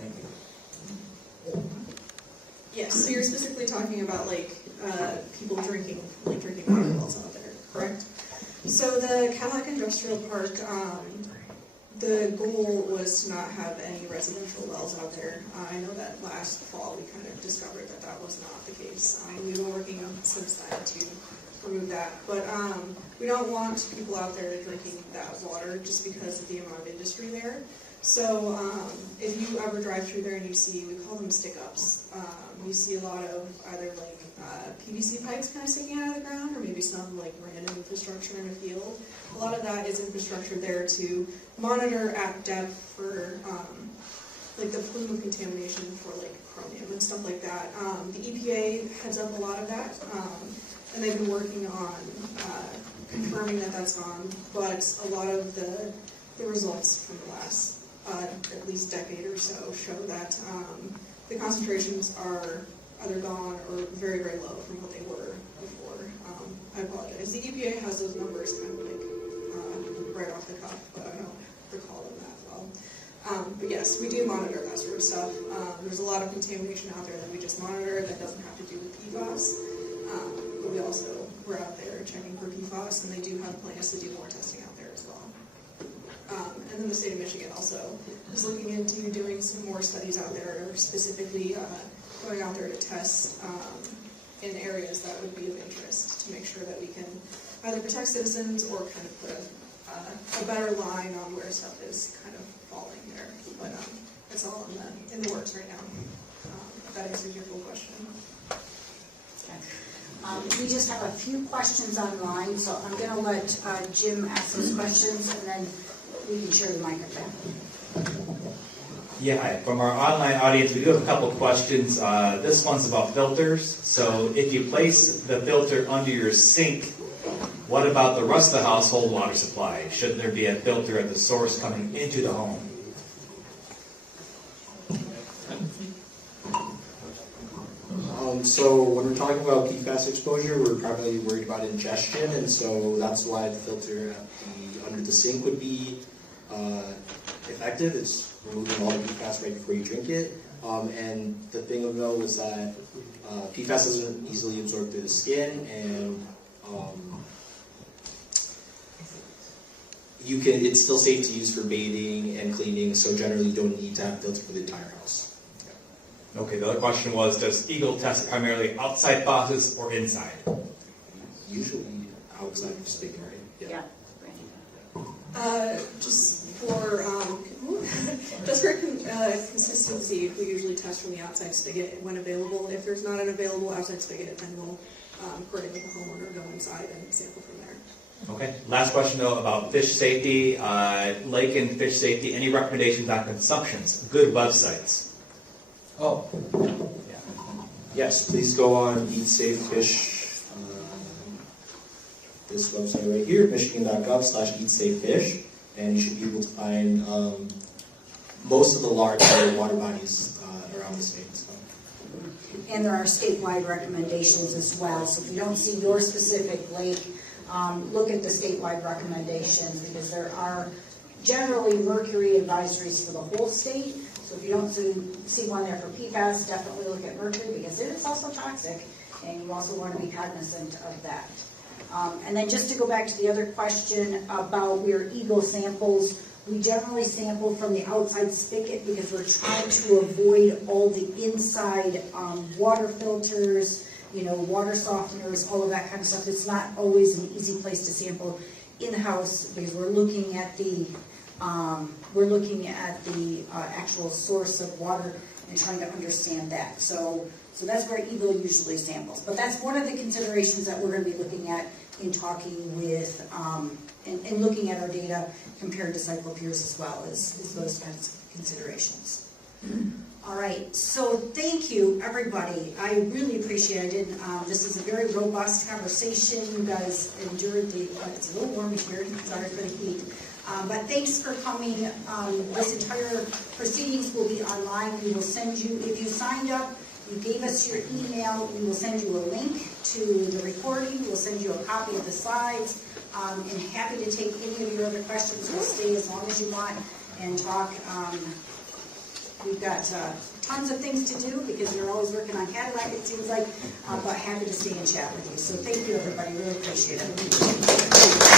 Thank you. Yes, so you're specifically talking about like people drinking water wells out there, correct? So the Cadillac Industrial Park, the goal was to not have any residential wells out there. I know that last fall we kind of discovered that that was not the case. We've been working since then to remove that, but we don't want people out there drinking that water just because of the amount of industry there. So if you ever drive through there and you see, we call them stick-ups, you see a lot of either like PVC pipes kind of sticking out of the ground, or maybe some like random infrastructure in a field. A lot of that is infrastructure there to monitor at depth for like the plume of contamination for like chromium and stuff like that. The EPA heads up a lot of that, and they've been working on confirming that that's gone, but a lot of the results from the last at least decade or so show that the concentrations are either gone or very, very low from what they were before. I apologize. The EPA has those numbers kind of like right off the cuff, but I don't recall them that well. But yes, we do monitor that sort of stuff. There's a lot of contamination out there that we just monitor that doesn't have to do with PFAS. But we also, we're out there checking for PFAS, and they do have plans to do more testing out there as well. And then the state of Michigan also is looking into doing some more studies out there, specifically going out there to test in areas that would be of interest to make sure that we can either protect citizens or kind of put a better line on where stuff is kind of falling there. But it's all in the works right now. If that answers your full question. We just have a few questions online, so I'm going to let Jim ask those questions, and then we can share the microphone. Yeah, hi. From our online audience, we do have a couple of questions. This one's about filters. So if you place the filter under your sink, what about the rest of the household water supply? Shouldn't there be a filter at the source coming into the home? So when we're talking about PFAS exposure, we're primarily worried about ingestion, and so that's why the filter under the sink would be effective. It's removing all the PFAS right before you drink it. And the thing of note is that PFAS isn't easily absorbed through the skin, and it's still safe to use for bathing and cleaning, so generally you don't need to have a filter for the entire house. Okay, the other question was, does Eagle test primarily outside faucets or inside? Usually outside of spigot, right? Yeah. Just for consistency, we usually test from the outside spigot when available. If there's not an available outside spigot, then we'll coordinate with the homeowner, go inside and sample from there. Okay, last question though about fish safety, lake and fish safety. Any recommendations on consumptions? Good websites. Oh, yeah. Yes, please go on Eat Safe Fish, this website right here, michigan.gov/eatsafefish, and you should be able to find most of the large water bodies around the state. So. And there are statewide recommendations as well. So if you don't see your specific lake, look at the statewide recommendations, because there are generally mercury advisories for the whole state. So if you don't see one there for PFAS, definitely look at mercury, because it is also toxic, and you also want to be cognizant of that. And then just to go back to the other question about where Eagle samples, we generally sample from the outside spigot because we're trying to avoid all the inside water filters, water softeners, all of that kind of stuff. It's not always an easy place to sample in the house because we're looking at the we're looking at the actual source of water and trying to understand that. So that's where EGLE usually samples. But that's one of the considerations that we're going to be looking at in talking with, and looking at our data compared to cyclopeers as well, is those kinds of considerations. All right, so thank you, everybody. I really appreciate it. This is a very robust conversation. You guys endured it's a little warm here, sorry for the heat. But thanks for coming. This entire proceedings will be online. We will send you, if you signed up, you gave us your email, we will send you a link to the recording. We'll send you a copy of the slides. And happy to take any of your other questions. We'll stay as long as you want and talk. We've got tons of things to do because you're always working on Cadillac, it seems like, but happy to stay and chat with you. So thank you, everybody. Really appreciate it.